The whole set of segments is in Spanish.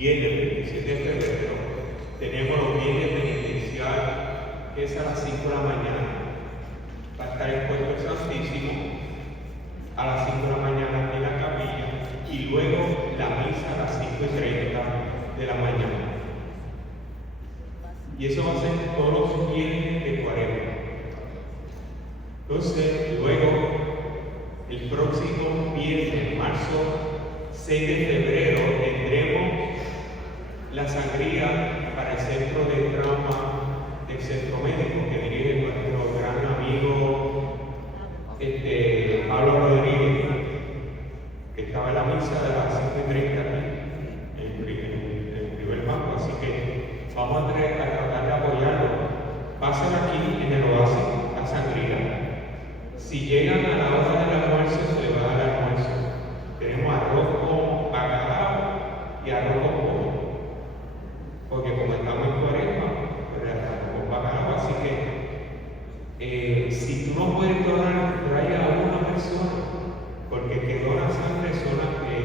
viernes 27 de febrero, tenemos los viernes penitencial, que es a las 5 de la mañana. Va a estar expuesto el Santísimo a las 5 de la mañana en la capilla y luego la misa a las 5:30 de la mañana. Y eso va a ser todos los viernes de Cuaresma. Entonces, luego, el próximo viernes, marzo 6 de febrero, tendremos la sangría para el centro de trauma del centro médico que dirige nuestro gran amigo Pablo Rodríguez, que estaba en la misa de las 5:30 aquí, en el primer banco. Así que vamos a tratar de apoyarlo. Pasen aquí en el oasis la sangría. Si llegan a la hora del almuerzo, se les va a dar el almuerzo. Tenemos arroz con bacalao y arroz con pollo. Porque como estamos en Cuaresma, pues arroz con bacalao. Así que si tú no puedes donar, trae a una persona. Porque el que dona sangre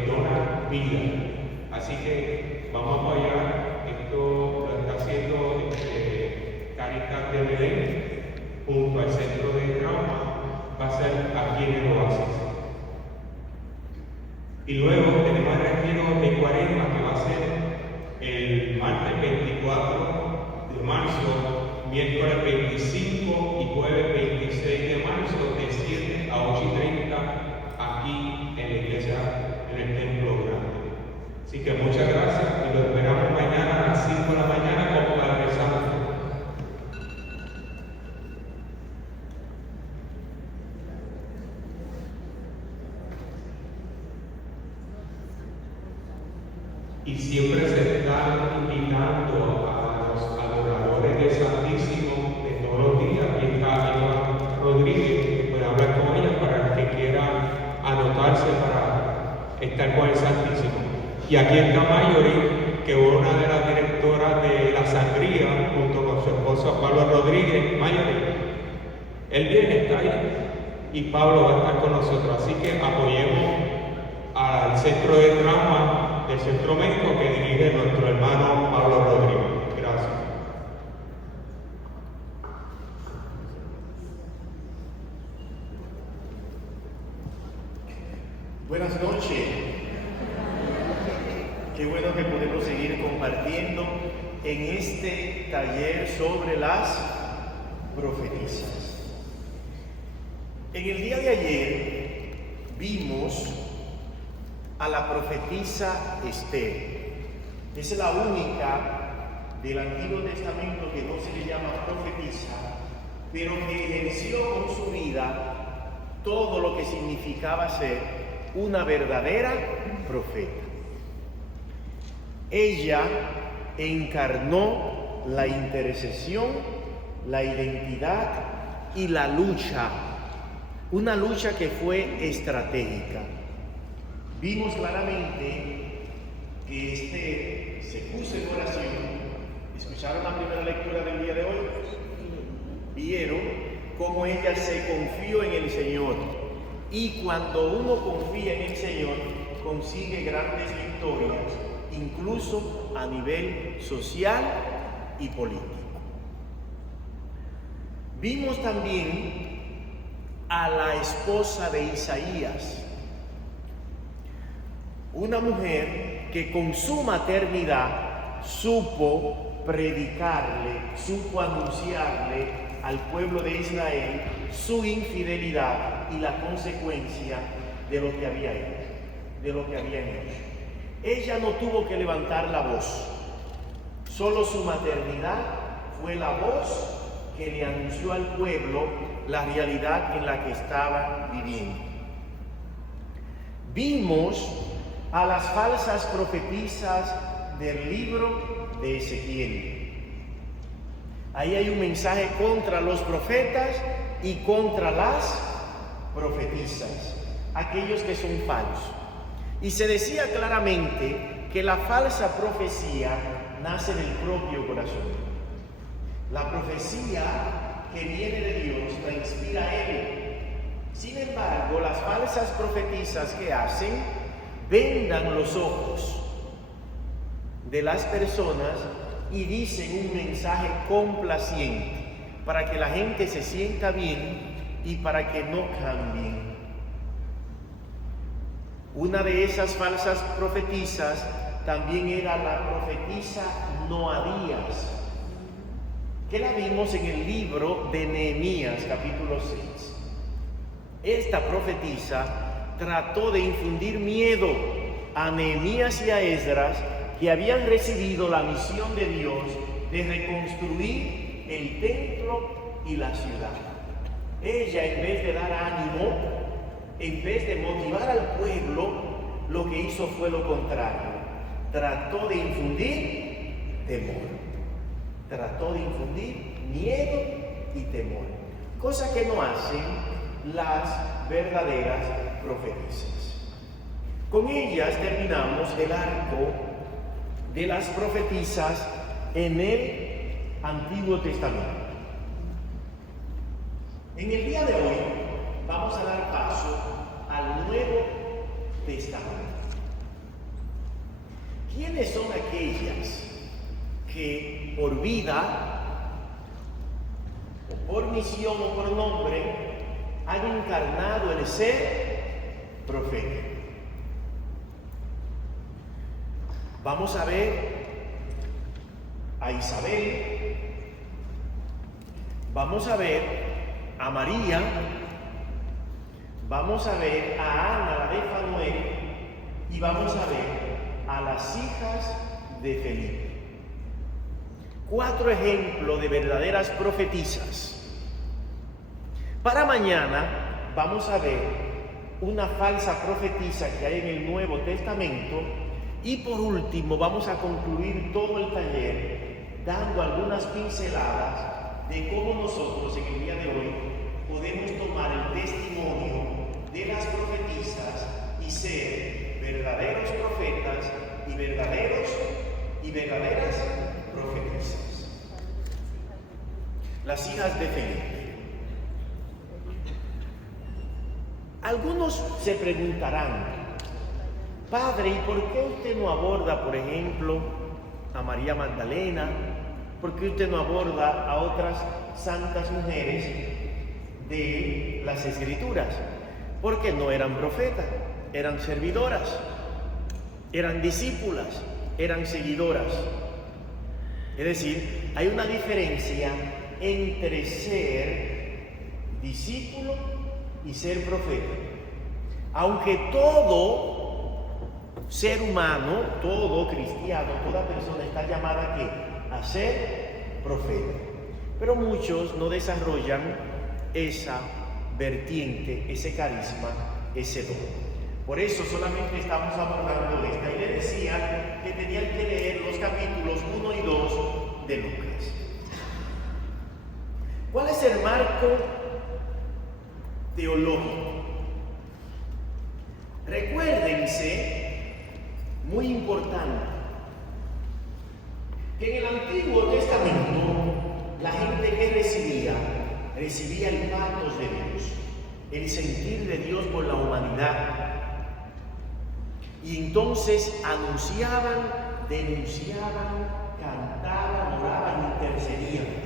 dona vida. Así que vamos a apoyar. Esto lo está haciendo Caritas de Belén junto al centro de trauma. Va a ser aquí en el oasis. Y luego tenemos el retiro de Cuaresma, que va a ser el martes 24 de marzo, miércoles 25 y jueves 26 de marzo, de 7 a 8:30, aquí en la iglesia, en el templo grande. Así que muchas gracias y lo esperamos mañana a las 5 de la mañana como Padre Santo. Y siempre se están invitando a los adoradores del Santísimo de todos los días. Aquí está Iván Rodríguez, que puede hablar con ella para el que quiera anotarse para estar con el Santísimo. Y aquí está Mayori, que es una de las directoras de la sangría, junto con su esposo Pablo Rodríguez. Mayori, él viene, está ahí, y Pablo va a estar con nosotros. Así que apoyemos al centro de trauma del centro médico que dirige nuestro hermano Pablo Rodríguez. Gracias. Buenas noches. Qué bueno que podemos seguir compartiendo en este taller sobre las profetisas. En el día de ayer vimos a la profetisa Esther. Es la única del Antiguo Testamento que no se le llama profetisa, pero que ejerció con su vida todo lo que significaba ser una verdadera profeta. Ella encarnó la intercesión, la identidad y la lucha, una lucha que fue estratégica. Vimos claramente que Esther se puso en oración. ¿Escucharon la primera lectura del día de hoy? Vieron cómo ella se confió en el Señor. Y cuando uno confía en el Señor, consigue grandes victorias, incluso a nivel social y político. Vimos también a la esposa de Isaías, una mujer que con su maternidad supo predicarle, supo anunciarle al pueblo de Israel su infidelidad y la consecuencia de lo que había hecho, de lo que habían hecho. Ella no tuvo que levantar la voz, solo su maternidad fue la voz que le anunció al pueblo la realidad en la que estaba viviendo. Vimos a las falsas profetisas del libro de Ezequiel. Ahí hay un mensaje contra los profetas y contra las profetisas, aquellos que son falsos. Y se decía claramente que la falsa profecía nace del propio corazón. La profecía que viene de Dios la inspira Él. Sin embargo, las falsas profetisas que hacen vendan los ojos de las personas y dicen un mensaje complaciente para que la gente se sienta bien y para que no cambien. Una de esas falsas profetisas también era la profetisa Noadías, que la vimos en el libro de Nehemías, capítulo 6. Esta profetisa trató de infundir miedo a Nehemías y a Esdras, que habían recibido la misión de Dios de reconstruir el templo y la ciudad. Ella, en vez de dar ánimo, en vez de motivar al pueblo, lo que hizo fue lo contrario. Trató de infundir temor. Trató de infundir miedo y temor. Cosa que no hacen las verdaderas profetisas. Con ellas terminamos el arco de las profetisas en el Antiguo Testamento. En el día de hoy vamos a dar paso al Nuevo Testamento. ¿Quiénes son aquellas que por vida, o por misión o por nombre, han encarnado el ser profeta? Vamos a ver a Isabel, vamos a ver a María, vamos a ver a Ana, la de Fanuel, y vamos a ver a las hijas de Felipe. 4 ejemplos de verdaderas profetisas. Para mañana vamos a ver una falsa profetisa que hay en el Nuevo Testamento. Y por último vamos a concluir todo el taller dando algunas pinceladas de cómo nosotros en el día de hoy podemos tomar el testimonio de las profetisas y ser verdaderos profetas y verdaderas profetisas. Las hijas de Felipe. Algunos se preguntarán: Padre, ¿y por qué usted no aborda, por ejemplo, a María Magdalena? ¿Por qué usted no aborda a otras santas mujeres de las Escrituras? Porque no eran profetas, eran servidoras, eran discípulas, eran seguidoras. Es decir, hay una diferencia entre ser discípulo y ser profeta. Aunque todo ser humano, todo cristiano, toda persona está llamada ¿a qué? A ser profeta. Pero muchos no desarrollan esa vertiente, ese carisma, ese don. Por eso solamente estamos abordando esta. Y le decía que tenían que leer los capítulos 1 y 2 de Lucas. ¿Cuál es el marco teológico? Recuérdense, muy importante, que en el Antiguo Testamento la gente que recibía el patos de Dios, el sentir de Dios por la humanidad, y entonces anunciaban, denunciaban, cantaban, oraban, intercedían.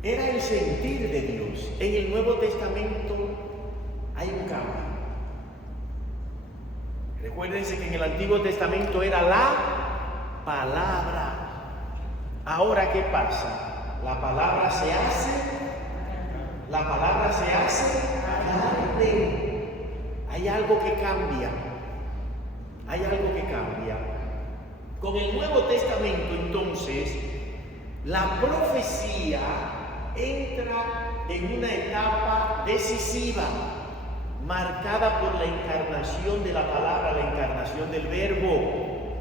Era el sentir de Dios. En el Nuevo Testamento hay un cambio. Recuérdense que en el Antiguo Testamento era la palabra. Ahora, ¿qué pasa? La palabra se hace carne. Hay algo que cambia. Con el Nuevo Testamento, entonces, la profecía entra en una etapa decisiva, marcada por la encarnación de la palabra, la encarnación del verbo.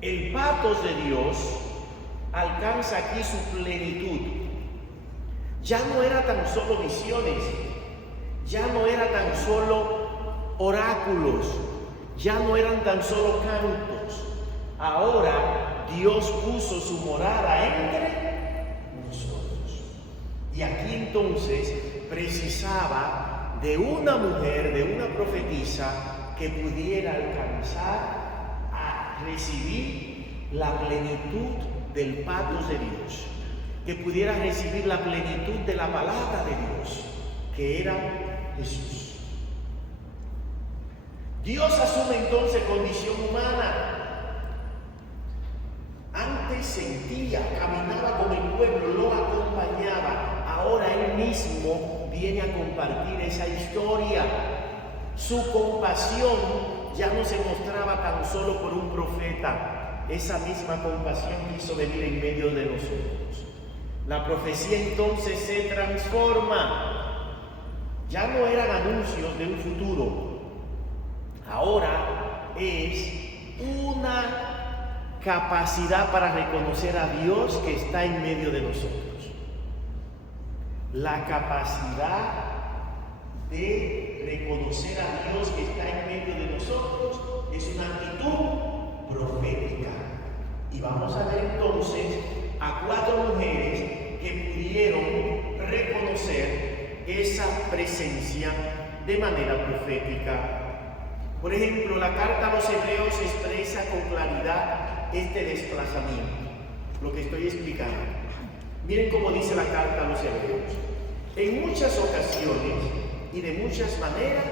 El patos de Dios alcanza aquí su plenitud. Ya no era tan solo visiones, ya no era tan solo oráculos, ya no eran tan solo cantos. Ahora Dios puso su morada entre nosotros. Y aquí entonces precisaba de una mujer, de una profetisa que pudiera alcanzar a recibir la plenitud del patos de Dios, que pudiera recibir la plenitud de la palabra de Dios, que era Jesús. Dios asume entonces condición humana. Antes sentía, caminaba con el pueblo, lo acompañaba. Ahora Él mismo viene a compartir esa historia. Su compasión ya no se mostraba tan solo por un profeta. Esa misma compasión quiso venir en medio de nosotros. La profecía entonces se transforma. Ya no eran anuncios de un futuro. Ahora es una capacidad para reconocer a Dios que está en medio de nosotros. La capacidad de reconocer a Dios que está en medio de nosotros es una actitud profética. Y vamos a ver entonces a 4 mujeres que pudieron reconocer esa presencia de manera profética. Por ejemplo, la carta a los Hebreos expresa con claridad este desplazamiento, lo que estoy explicando. Miren cómo dice la carta a los Hebreos. En muchas ocasiones y de muchas maneras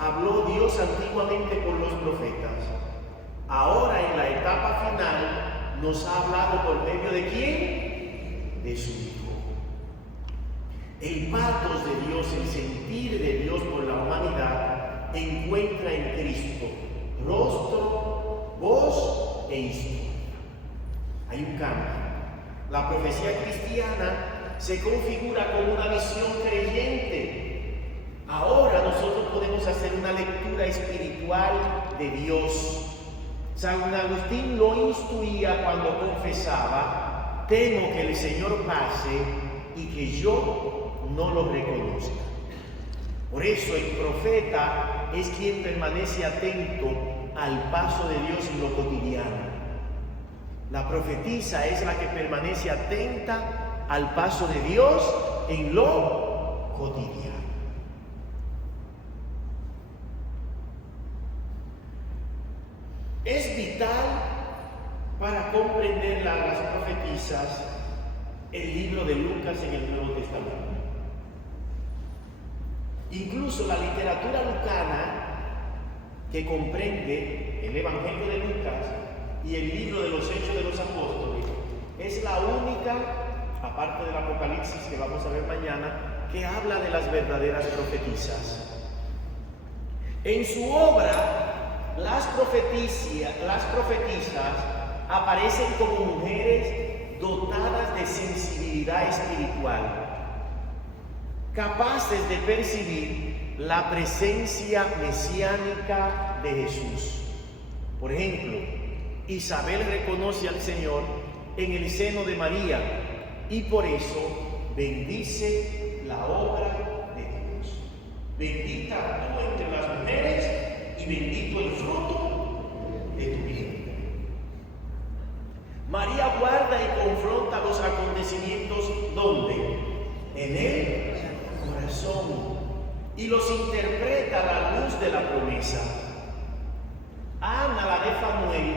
habló Dios antiguamente por los profetas. Ahora, en la etapa final, nos ha hablado por medio de ¿quién? De su Hijo. El patos de Dios, el sentir de Dios por la humanidad, encuentra en Cristo rostro, voz e historia. Hay un cambio. La profecía cristiana se configura como una visión creyente. Ahora nosotros podemos hacer una lectura espiritual de Dios. San Agustín lo instruía cuando confesaba: temo que el Señor pase y que yo no lo reconozca. Por eso el profeta es quien permanece atento al paso de Dios en lo cotidiano. La profetisa es la que permanece atenta al paso de Dios en lo cotidiano. Es vital para comprender las profetisas el libro de Lucas en el Nuevo Testamento. Incluso la literatura lucana, que comprende el Evangelio de Lucas y el libro de los Hechos de los Apóstoles, es la única, aparte del Apocalipsis que vamos a ver mañana, que habla de las verdaderas profetisas. En su obra, las profetisas aparecen como mujeres dotadas de sensibilidad espiritual, capaces de percibir la presencia mesiánica de Jesús. Por ejemplo, Isabel reconoce al Señor en el seno de María y por eso bendice la obra de Dios. Bendita tú entre las mujeres y bendito el fruto de tu vientre. María guarda y confronta los acontecimientos ¿dónde? En el corazón, y los interpreta a la luz de la promesa. Ana, la de Fanuel,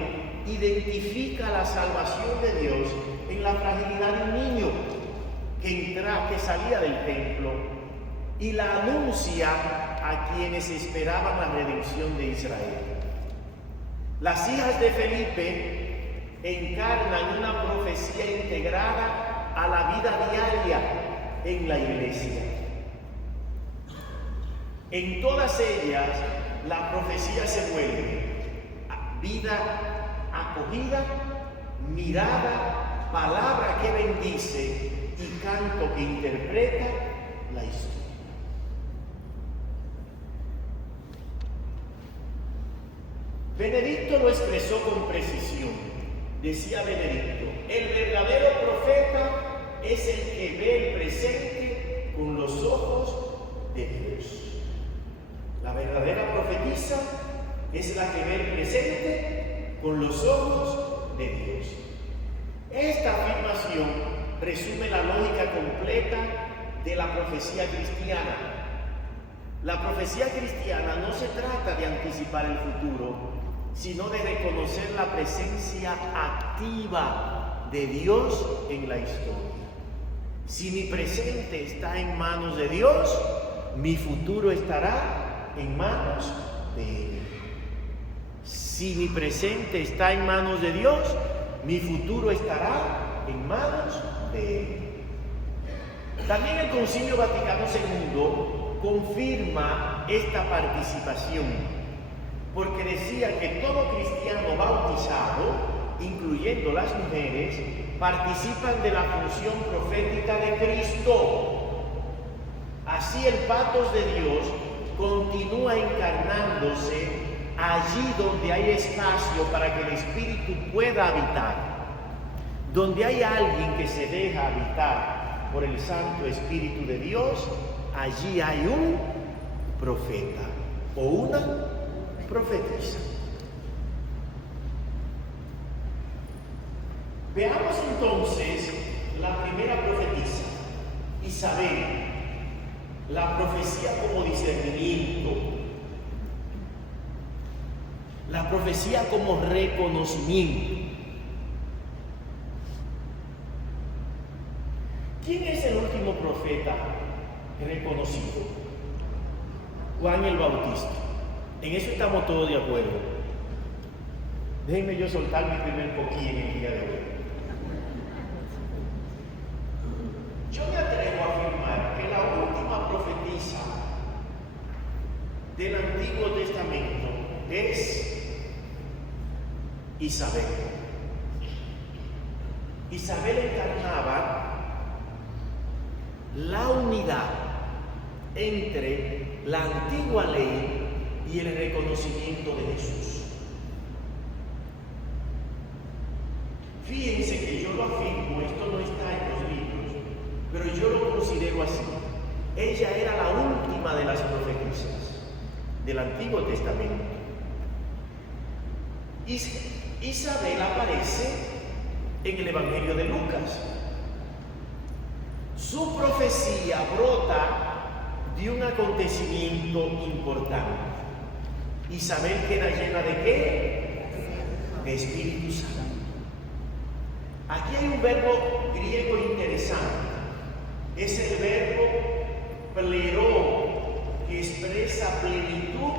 identifica la salvación de Dios en la fragilidad de un niño que salía del templo y la anuncia a quienes esperaban la redención de Israel. Las hijas de Felipe encarnan una profecía integrada a la vida diaria en la iglesia. En todas ellas, la profecía se vuelve vida acogida, mirada, palabra que bendice y canto que interpreta la historia. Benedicto lo expresó con precisión. Decía Benedicto: el verdadero profeta es el que ve el presente con los ojos de Dios. La verdadera profetisa es la que ve el presente con los ojos de Dios. Esta afirmación resume la lógica completa de la profecía cristiana. La profecía cristiana no se trata de anticipar el futuro, sino de reconocer la presencia activa de Dios en la historia. Si mi presente está en manos de Dios, mi futuro estará en manos de Él. Si mi presente está en manos de Dios, mi futuro estará en manos de Él. También el Concilio Vaticano II confirma esta participación, porque decía que todo cristiano bautizado, incluyendo las mujeres, participan de la función profética de Cristo. Así el patos de Dios continúa encarnándose allí donde hay espacio para que el Espíritu pueda habitar. Donde hay alguien que se deja habitar por el Santo Espíritu de Dios, allí hay un profeta o una profetisa. Veamos entonces la primera profetisa, Isabel, la profecía como discernimiento, la profecía como reconocimiento. ¿Quién es el último profeta reconocido? Juan el Bautista. En eso estamos todos de acuerdo. Déjenme yo soltar mi primer coquí en el día de hoy. Yo me atrevo a afirmar que la última profetisa del Antiguo Testamento es Isabel. Isabel encarnaba la unidad entre la antigua ley y el reconocimiento de Jesús. Fíjense que yo lo afirmo, esto no está en los libros, pero yo lo considero así. Ella era la última de las profetisas del Antiguo Testamento. Isabel aparece en el Evangelio de Lucas. Su profecía brota de un acontecimiento importante. Isabel queda llena ¿de qué? De Espíritu Santo. Aquí hay un verbo griego interesante. Es el verbo pleró, que expresa plenitud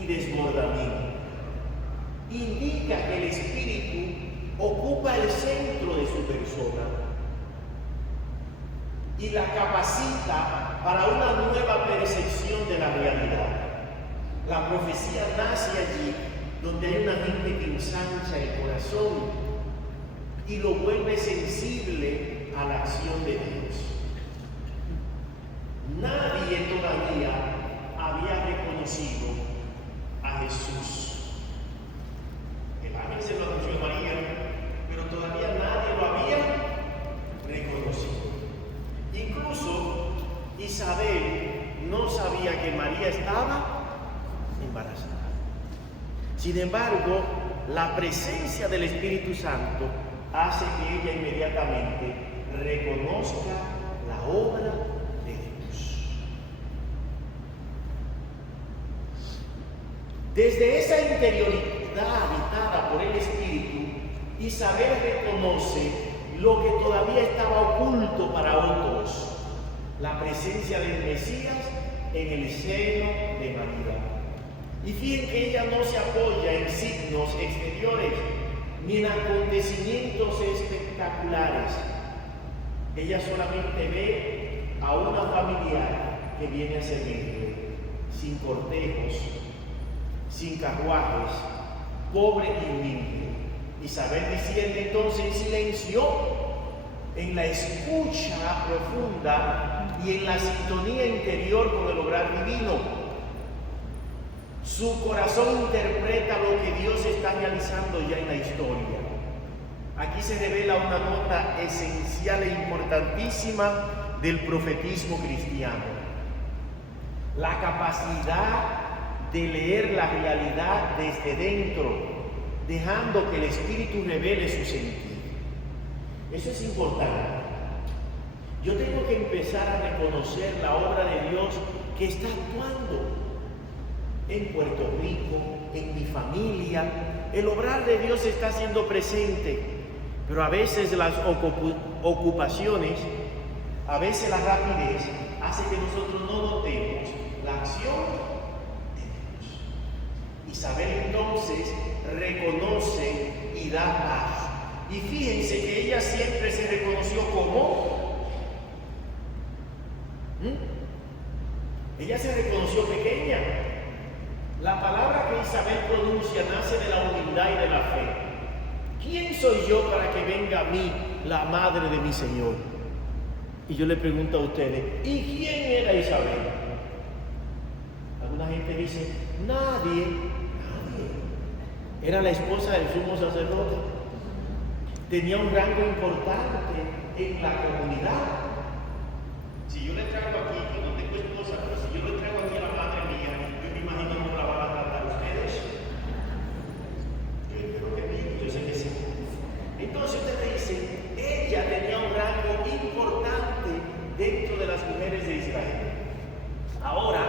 y desbordamiento. Indica que el Espíritu ocupa el centro de su persona y la capacita para una nueva percepción de la realidad. La profecía nace allí donde hay una gente que ensancha el corazón y lo vuelve sensible a la acción de Dios. Nadie todavía había reconocido a Jesús. El ángel se lo anunció a María, pero todavía nadie lo había reconocido. Incluso Isabel no sabía que María estaba embarazada. Sin embargo, la presencia del Espíritu Santo hace que ella inmediatamente reconozca la obra de Dios. Desde esa interioridad habitada por el Espíritu, Isabel reconoce lo que todavía estaba oculto para otros: la presencia del Mesías en el seno de María. Y fíjense que ella no se apoya en signos exteriores ni en acontecimientos espectaculares. Ella solamente ve a una familiar que viene a servirle, sin cortejos, sin carruajes, pobre y humilde. Isabel desciende entonces en silencio, en la escucha profunda y en la sintonía interior con el obrar divino. Su corazón interpreta lo que Dios está realizando ya en la historia. Aquí se revela una nota esencial e importantísima del profetismo cristiano: la capacidad de leer la realidad desde dentro, dejando que el Espíritu revele su sentido. Eso es importante. Yo tengo que empezar a reconocer la obra de Dios que está actuando en Puerto Rico, en mi familia. El obrar de Dios está siendo presente, pero a veces las ocupaciones, a veces la rapidez hace que nosotros no notemos la acción de Dios. Isabel entonces reconoce y da paz. Y fíjense que ella siempre se reconoció como ella se reconoció pequeña. La palabra que Isabel pronuncia nace de la humildad y de la fe. ¿Quién soy yo para que venga a mí la madre de mi Señor? Y yo le pregunto a ustedes, ¿y quién era Isabel? Alguna gente dice, nadie. Era la esposa del sumo sacerdote. Tenía un rango importante en la comunidad. Si yo le traigo aquí, que no tengo esposa, pero si yo le traigo aquí a la madre mía, yo me imagino cómo la van a tratar ustedes. Yo espero que sí, yo sé que sí. Entonces ustedes dicen, ella tenía un rango importante dentro de las mujeres de Israel. Ahora,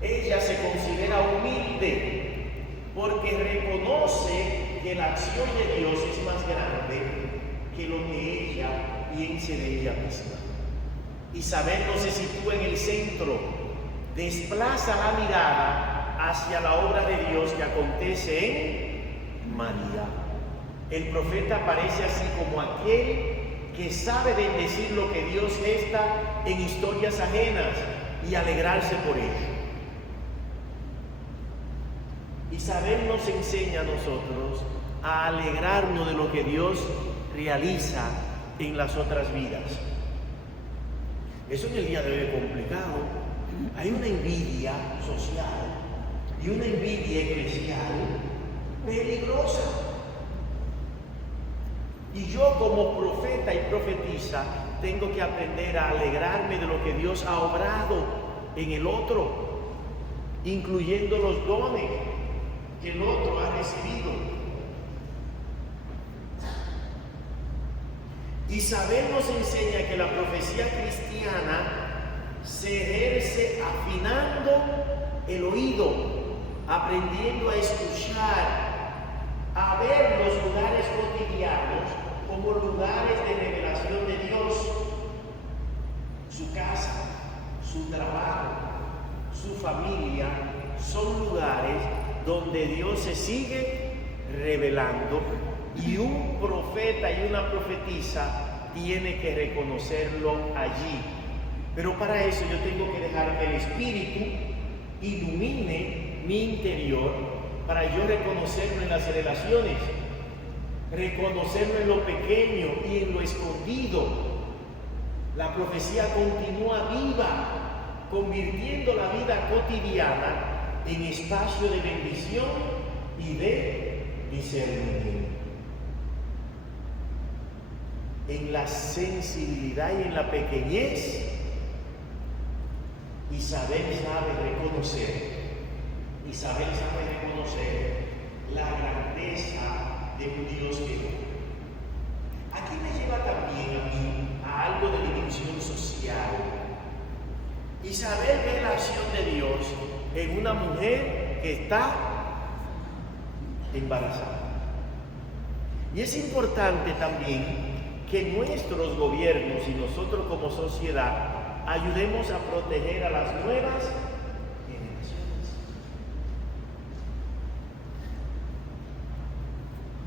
ella se considera humilde porque reconoce que la acción de Dios es más grande que lo que ella piense de ella misma. Isabel no se sitúa en el centro, desplaza la mirada hacia la obra de Dios que acontece en María. El profeta aparece así como aquel que sabe bendecir lo que Dios gesta en historias ajenas y alegrarse por ello. Isabel nos enseña a nosotros a alegrarnos de lo que Dios realiza en las otras vidas. Eso en el día de hoy es complicado. Hay una envidia social y una envidia eclesial peligrosa. Y yo como profeta y profetisa tengo que aprender a alegrarme de lo que Dios ha obrado en el otro, incluyendo los dones que el otro ha recibido. Isabel nos enseña que la profecía cristiana se ejerce afinando el oído, aprendiendo a escuchar, a ver los lugares cotidianos como lugares de revelación de Dios. Su casa, su trabajo, su familia son lugares donde Dios se sigue revelando, y un profeta y una profetisa tiene que reconocerlo allí. Pero para eso yo tengo que dejar que el Espíritu ilumine mi interior para yo reconocerlo en las relaciones, reconocerlo en lo pequeño y en lo escondido. La profecía continúa viva, convirtiendo la vida cotidiana en espacio de bendición y de discernimiento. En la sensibilidad y en la pequeñez, Isabel sabe reconocer la grandeza de un Dios que obra. Aquí me lleva también a mí a algo de dimensión social. Isabel ve la acción de Dios en una mujer que está embarazada. Y es importante también que nuestros gobiernos y nosotros como sociedad ayudemos a proteger a las nuevas generaciones.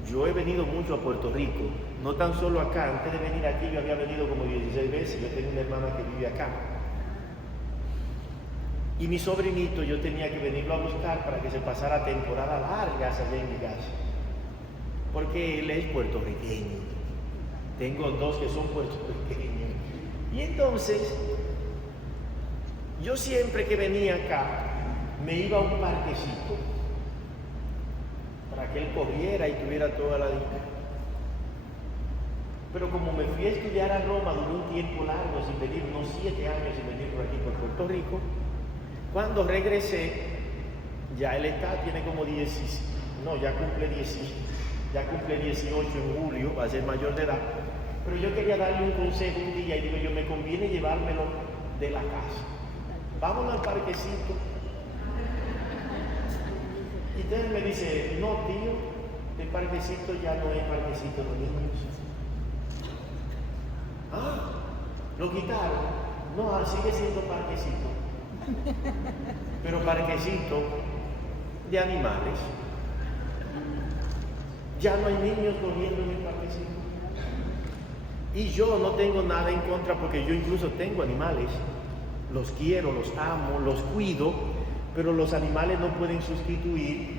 Yo he venido mucho a Puerto Rico, no tan solo acá. Antes de venir aquí yo había venido como 16 veces. Yo tengo una hermana que vive acá. Y mi sobrinito yo tenía que venirlo a buscar para que se pasara temporadas largas allá en mi casa, porque él es puertorriqueño. Tengo dos que son puertorriqueños. Y entonces, yo siempre que venía acá, me iba a un parquecito para que él corriera y tuviera toda la vida. Pero como me fui a estudiar a Roma, duré un tiempo largo sin venir, unos 7 años sin venir por aquí, por Puerto Rico. Cuando regresé, ya él tiene como 10, ya cumple 18 en julio, va a ser mayor de edad. Pero yo quería darle un consejo un día y digo yo, me conviene llevármelo de la casa. vámonos al parquecito. Y entonces me dice, no tío, el parquecito ya no es parquecito de niños. Ah, lo quitaron. No, sigue siendo parquecito. Pero parquecito de animales. Ya no hay niños corriendo en el parquecito. Y yo no tengo nada en contra porque yo incluso tengo animales. Los quiero, los amo, los cuido, pero los animales no pueden sustituir.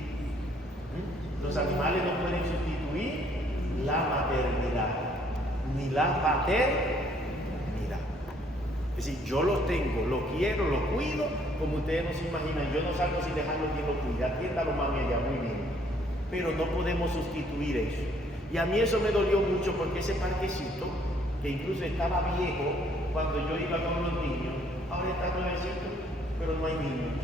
Los animales no pueden sustituir la maternidad, ni la paternidad. Es decir, yo los tengo, los quiero, los cuido, como ustedes no se imaginan. Yo no salgo sin dejarlo quien lo cuida, atiéndalo mami allá, muy bien. Pero no podemos sustituir eso. Y a mí eso me dolió mucho porque ese parquecito, que incluso estaba viejo cuando yo iba con los niños, ahora está nuevecito, pero no hay niños.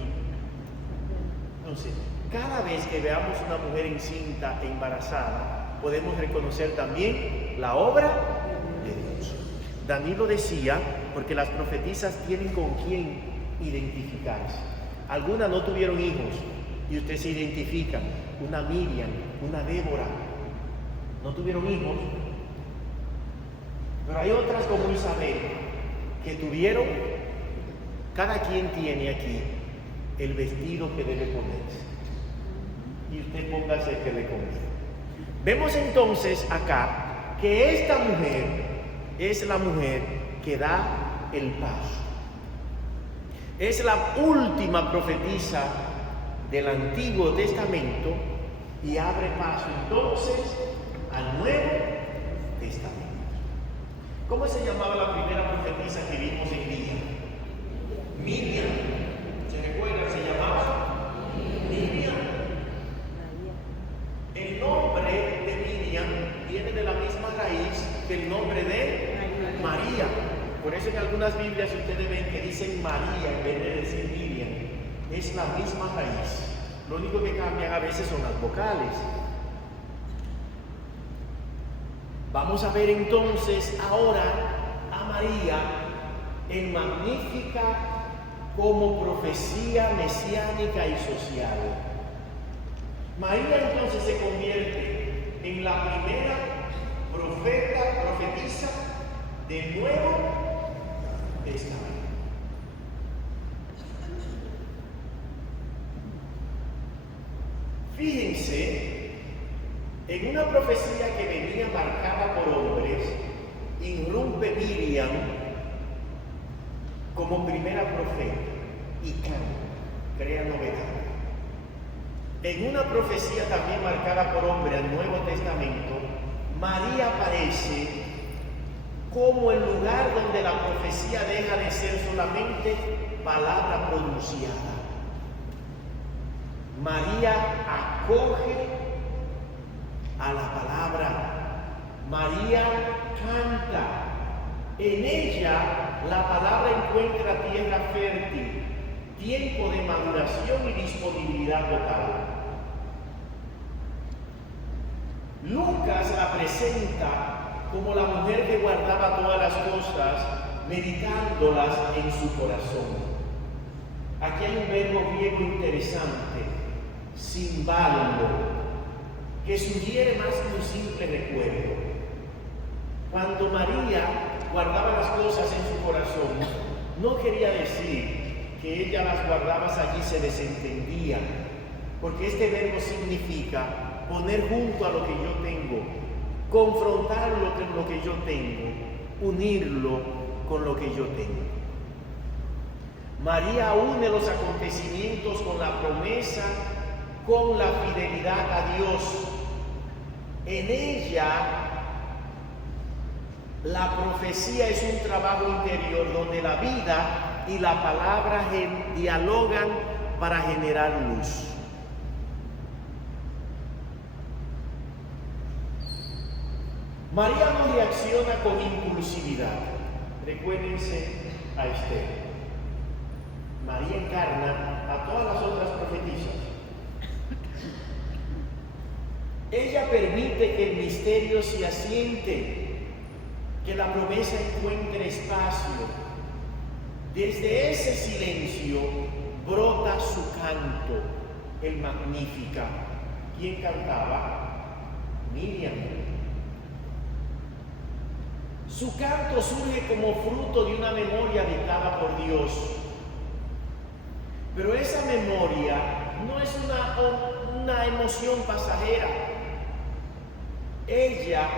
Entonces, cada vez que veamos una mujer encinta e embarazada, podemos reconocer también la obra de Dios. Danilo decía, porque las profetisas tienen con quién identificarse. Algunas no tuvieron hijos y usted se identifica. Una Miriam, una Débora, no tuvieron hijos. Pero hay otras como Isabel, que tuvieron. Cada quien tiene aquí el vestido que debe ponerse. Y usted póngase el que le conviene. Vemos entonces acá que esta mujer es la mujer que da el paso. Es la última profetisa del Antiguo Testamento y abre paso entonces al Nuevo Testamento. ¿Cómo se llamaba la primera profetisa que vimos en día? Miriam. ¿Se recuerdan? Se llamaba Miriam. El nombre de Miriam viene de la misma raíz que el nombre de María. Por eso en algunas Biblias ustedes ven que dicen María en vez de decir Miriam. Es la misma raíz. Lo único que cambian a veces son las vocales. Vamos a ver entonces ahora a María en magnífica como profecía mesiánica y social. María entonces se convierte en la primera profetisa del Nuevo Testamento. Fíjense, en una profecía que venía marcada por hombres, irrumpe Miriam como primera profeta y crea novedad. En una profecía también marcada por hombres al Nuevo Testamento, María aparece como el lugar donde la profecía deja de ser solamente palabra pronunciada. María acoge a la palabra. María canta. En ella la palabra encuentra tierra fértil, tiempo de maduración y disponibilidad total. Lucas la presenta como la mujer que guardaba todas las cosas, meditándolas en su corazón. Aquí hay un verbo griego interesante, simbalo, que sugiere más que un simple recuerdo. Cuando María guardaba las cosas en su corazón, no quería decir que ella las guardaba allí, se desentendía, porque este verbo significa poner junto a lo que yo tengo, confrontarlo con lo que yo tengo, unirlo con lo que yo tengo. María une los acontecimientos con la promesa, con la fidelidad a Dios. En ella, la profecía es un trabajo interior donde la vida y la palabra dialogan para generar luz. María no reacciona con impulsividad. Recuérdense a Esther. María encarna a todas las otras profetisas. Ella permite que el misterio se asiente, que la promesa encuentre espacio. Desde ese silencio brota su canto, el Magnífica. ¿Quién cantaba? Miriam. Su canto surge como fruto de una memoria dictada por Dios. Pero esa memoria no es una emoción pasajera. Ella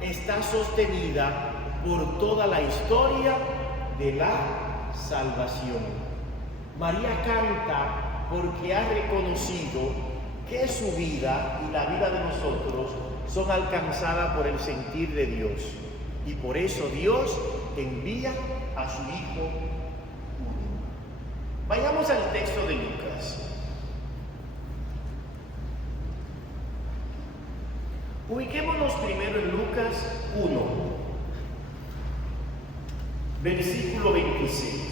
está sostenida por toda la historia de la salvación. María canta porque ha reconocido que su vida y la vida de nosotros son alcanzadas por el sentir de Dios. Y por eso Dios envía a su Hijo único. Vayamos al texto de Lucas. Ubiquémonos primero en Lucas 1, versículo 26.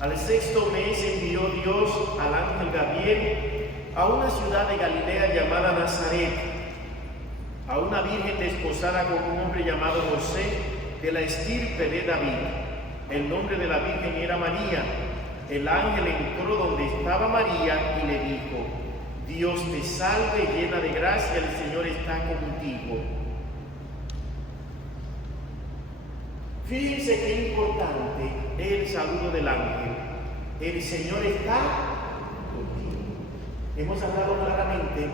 Al sexto mes envió Dios al ángel Gabriel a una ciudad de Galilea llamada Nazaret, a una virgen desposada con un hombre llamado José, de la estirpe de David. El nombre de la virgen era María. El ángel entró donde estaba María y le dijo: Dios te salve, llena de gracia, el Señor está contigo. Fíjense qué importante es el saludo del ángel. El Señor está contigo. Hemos hablado claramente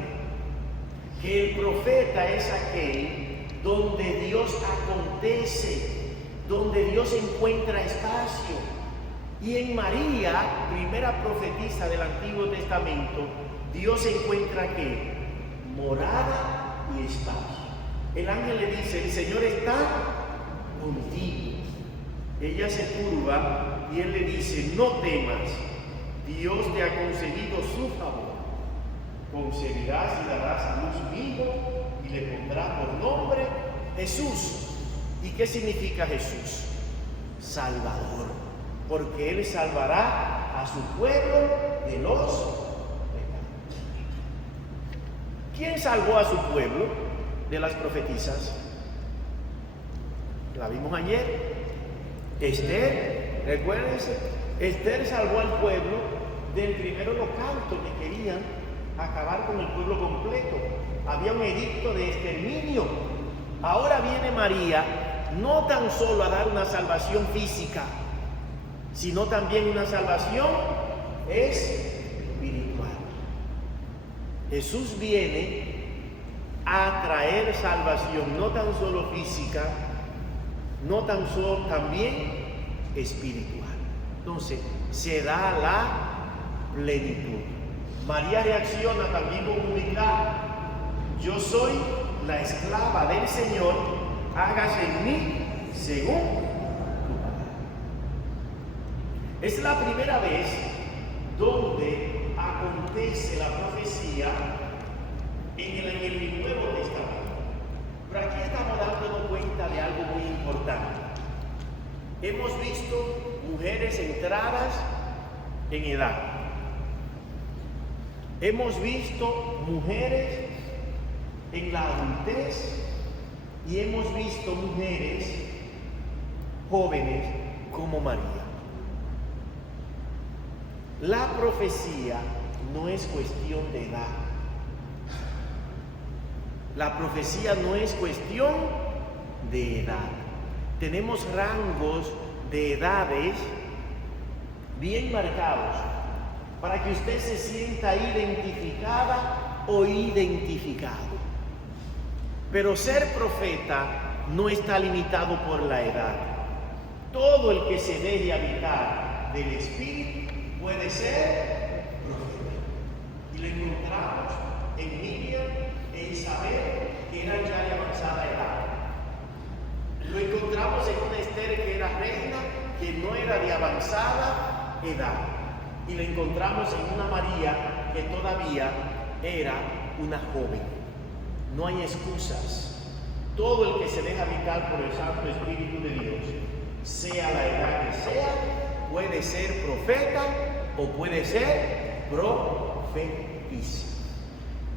que el profeta es aquel donde Dios acontece, donde Dios encuentra espacio. Y en María, primera profetisa del Antiguo Testamento, Dios encuentra ¿qué? Morada y espacio. El ángel le dice: el Señor está contigo. Ella se turba y él le dice: no temas, Dios te ha concedido su favor. Concebirás y darás a luz un hijo y le pondrás por nombre Jesús. ¿Y qué significa Jesús? Salvador, porque él salvará a su pueblo de los pecados. ¿Quién salvó a su pueblo de las profetisas? La vimos ayer. Esther, recuérdense, Esther salvó al pueblo del primer holocausto que querían acabar con el pueblo completo. Había un edicto de exterminio. Ahora viene María, no tan solo a dar una salvación física, sino también una salvación espiritual. Jesús viene a traer salvación, no tan solo física, no tan solo, también espiritual. Entonces, se da la plenitud. María reacciona también con humildad. Yo soy la esclava del Señor, hágase en mí según tu palabra. Es la primera vez donde acontece la profecía en el Nuevo Testamento. Pero aquí estamos dándonos cuenta de algo muy importante. Hemos visto mujeres entradas en edad. Hemos visto mujeres en la adultez y hemos visto mujeres jóvenes como María. La profecía no es cuestión de edad. La profecía no es cuestión de edad. Tenemos rangos de edades bien marcados para que usted se sienta identificada o identificado. Pero ser profeta no está limitado por la edad. Todo el que se deje habitar del Espíritu puede ser profeta. Y lo encontramos en Miriam e Isabel, que eran ya de avanzada edad. Lo encontramos en una Esther que era reina, que no era de avanzada edad. Y lo encontramos en una María que todavía era una joven. No hay excusas. Todo el que se deja habitar por el Santo Espíritu de Dios, sea la edad que sea, puede ser profeta o puede ser profetisa.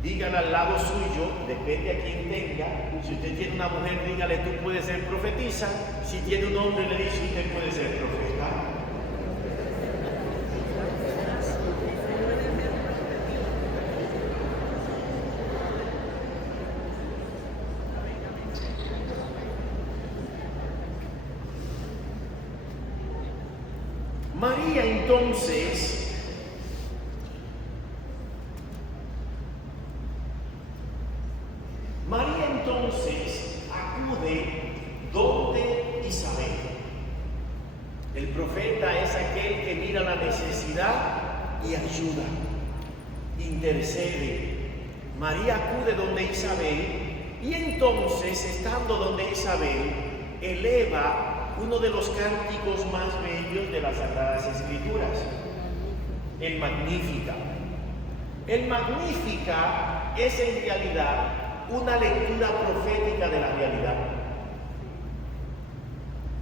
Dígale al lado suyo, depende a quién tenga. Si usted tiene una mujer, dígale, tú puedes ser profetisa. Si tiene un hombre, le dice, usted puede ser profeta. María entonces acude donde Isabel. El profeta es aquel que mira la necesidad y ayuda, intercede. María acude donde Isabel y entonces, estando donde Isabel, eleva uno de los cánticos más bellos de las Sagradas Escrituras, el Magnífica. El Magnífica es en realidad una lectura profética de la realidad.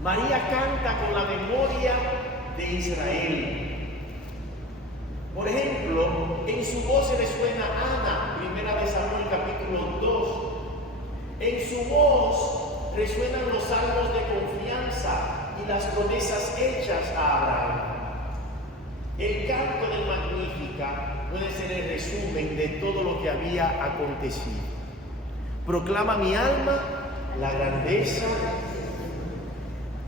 María canta con la memoria de Israel. Por ejemplo, en su voz se le suena Ana, 1 de Samuel capítulo 2. En su voz resuenan los salmos de confianza y las promesas hechas a Abraham. El canto del Magnífica puede ser el resumen de todo lo que había acontecido. Proclama mi alma la grandeza.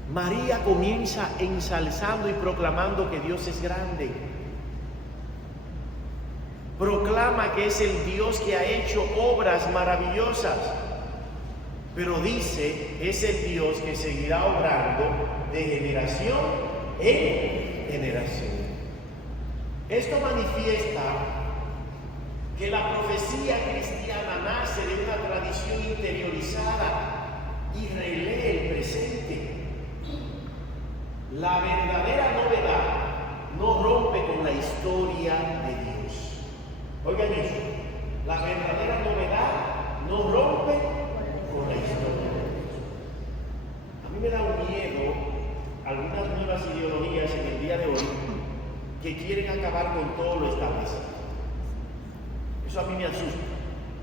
María comienza ensalzando y proclamando que Dios es grande. Proclama que es el Dios que ha hecho obras maravillosas. Pero dice, es el Dios que seguirá obrando de generación en generación. Esto manifiesta que la profecía cristiana nace de una tradición interiorizada y relee el presente. La verdadera novedad no rompe con la historia de Dios. Oigan eso, la verdadera novedad no rompe con la historia de Dios. A mí me da un miedo algunas nuevas ideologías en el día de hoy que quieren acabar con todo lo establecido. Eso a mí me asusta.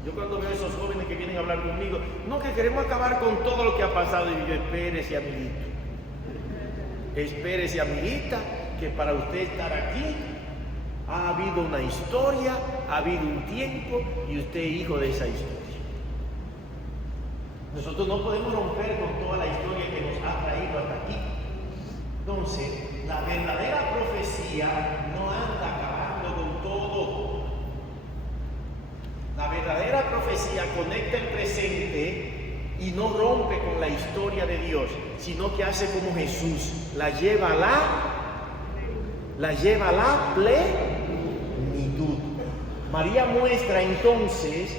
Yo cuando veo a esos jóvenes que vienen a hablar conmigo, no, que queremos acabar con todo lo que ha pasado, y yo, espérese, amiguito. Espérese, amiguita, que para usted estar aquí ha habido una historia, ha habido un tiempo, y usted es hijo de esa historia. Nosotros no podemos romper con toda la historia que nos ha traído hasta aquí. Entonces, la verdadera profecía no anda acabando con todo. La verdadera profecía conecta el presente y no rompe con la historia de Dios, sino que hace como Jesús, la lleva a la plenitud. María muestra entonces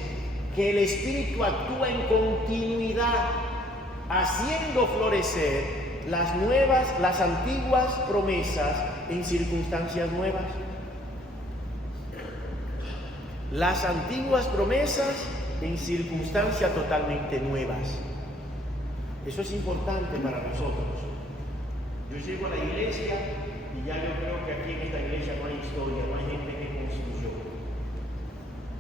que el Espíritu actúa en continuidad, haciendo florecer las antiguas promesas en circunstancias nuevas. Las antiguas promesas en circunstancias totalmente nuevas. Eso es importante para nosotros. Yo llego a la iglesia y ya yo creo que aquí en esta iglesia no hay historia, no hay gente que construyó.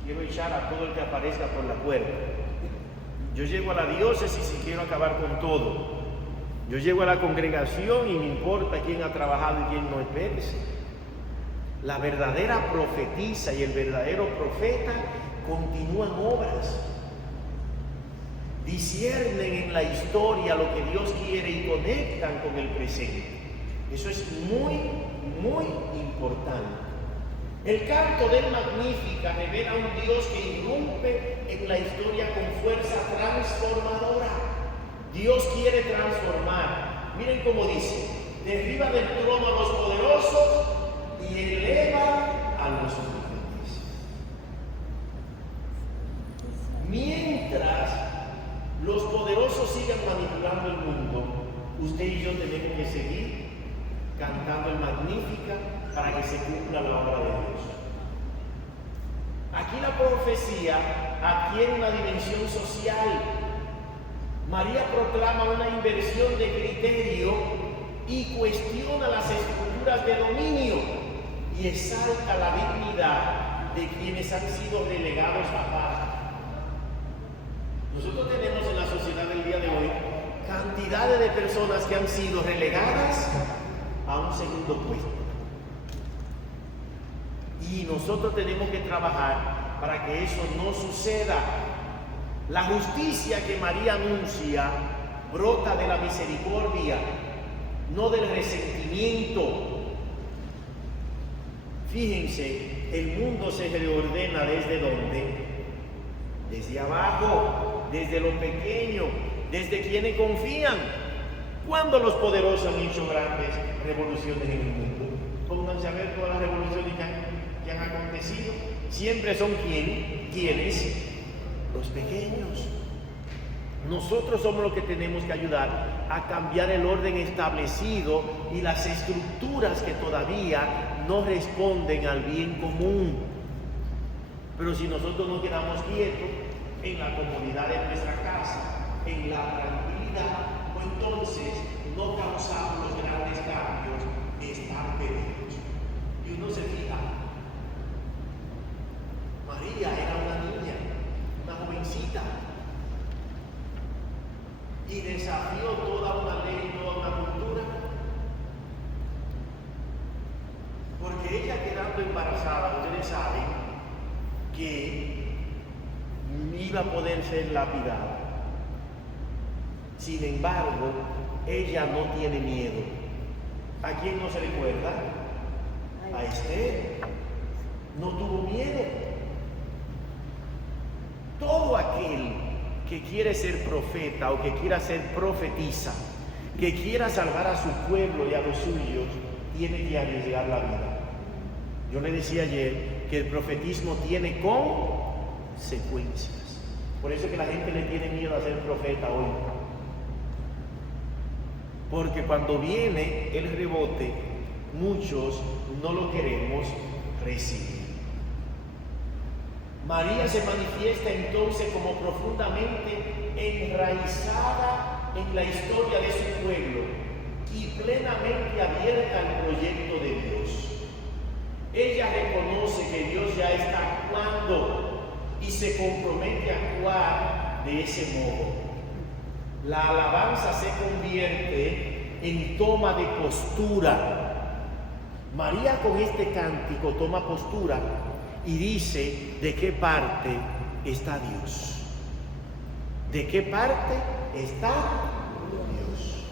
Quiero echar a todo el que aparezca por la puerta. Yo llego a la diócesis y quiero acabar con todo. Yo llego a la congregación y me importa quién ha trabajado y quién no, espérese. La verdadera profetisa y el verdadero profeta continúan obras. Disciernen en la historia lo que Dios quiere y conectan con el presente. Eso es muy, muy importante. El canto del Magnífica revela un Dios que irrumpe en la historia con fuerza transformadora. Dios quiere transformar. Miren cómo dice: derriba del trono a los poderosos y eleva a los humildes. Mientras los poderosos sigan manipulando el mundo, usted y yo tenemos que seguir cantando el Magnífica para que se cumpla la obra de Dios. Aquí la profecía adquiere una dimensión social. María proclama una inversión de criterio y cuestiona las estructuras de dominio y exalta la dignidad de quienes han sido relegados aparte. Nosotros tenemos en la sociedad del día de hoy cantidades de personas que han sido relegadas a un segundo puesto. Y nosotros tenemos que trabajar para que eso no suceda. La justicia que María anuncia brota de la misericordia, no del resentimiento. Fíjense, el mundo se reordena ¿desde dónde? Desde abajo, desde lo pequeño, desde quienes confían. ¿Cuándo los poderosos han hecho grandes revoluciones en el mundo? Pónganse a ver todas las revoluciones que han acontecido. Siempre son quienes, los pequeños. Nosotros somos los que tenemos que ayudar a cambiar el orden establecido y las estructuras que todavía no responden al bien común. Pero si nosotros nos quedamos quietos en la comodidad de nuestra casa, en la tranquilidad, pues entonces no causamos los grandes cambios que están perdidos. Y uno se fija, María era una niña, una jovencita, y desafió toda una ley, toda una cultura, porque ella, quedando embarazada, ustedes saben que iba a poder ser lapidada. Sin embargo, ella no tiene miedo. ¿A quién no se recuerda? A Esther. No tuvo miedo. Todo aquel que quiere ser profeta o que quiera ser profetisa, que quiera salvar a su pueblo y a los suyos, tiene que arriesgar la vida. Yo le decía ayer que el profetismo tiene consecuencias. Por eso que la gente le tiene miedo a ser profeta hoy. Porque cuando viene el rebote, muchos no lo queremos recibir. María se manifiesta entonces como profundamente enraizada en la historia de su pueblo y plenamente abierta al proyecto de Dios. Ella reconoce que Dios ya está actuando y se compromete a actuar de ese modo. La alabanza se convierte en toma de postura. María con este cántico toma postura y dice de qué parte está Dios. ¿De qué parte está Dios?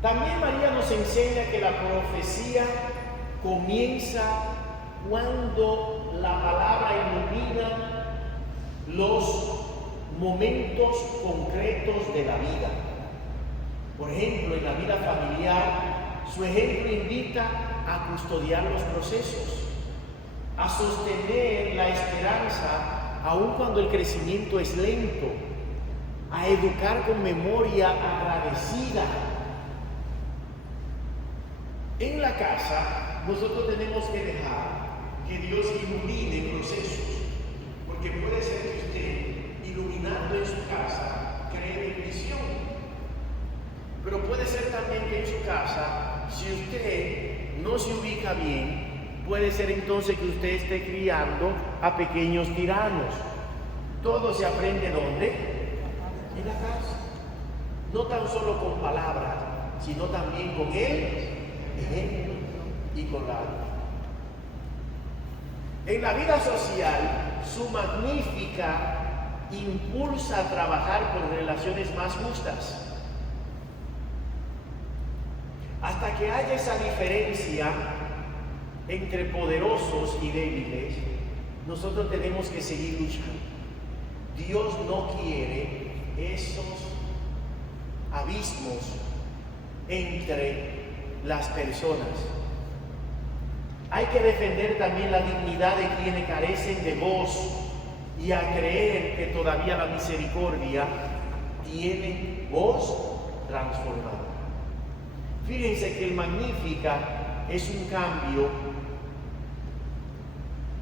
También María nos enseña que la profecía comienza cuando la palabra ilumina los momentos concretos de la vida. Por ejemplo, en la vida familiar, su ejemplo invita a custodiar los procesos, a sostener la esperanza aun cuando el crecimiento es lento, a educar con memoria agradecida. En la casa, nosotros tenemos que dejar que Dios ilumine procesos, porque puede ser que usted, iluminando en su casa, cree bendición. Pero puede ser también que en su casa, si usted no se ubica bien, puede ser entonces que usted esté criando a pequeños tiranos. Todo se aprende ¿dónde? En la casa. No tan solo con palabras, sino también con el ejemplo y con la vida. En la vida social, su magnífica impulsa a trabajar por relaciones más justas. Hasta que haya esa diferencia entre poderosos y débiles, nosotros tenemos que seguir luchando. Dios no quiere esos abismos entre las personas. Hay que defender también la dignidad de quienes carecen de voz y a creer que todavía la misericordia tiene voz transformada. Fíjense que el Magnífica es un cambio,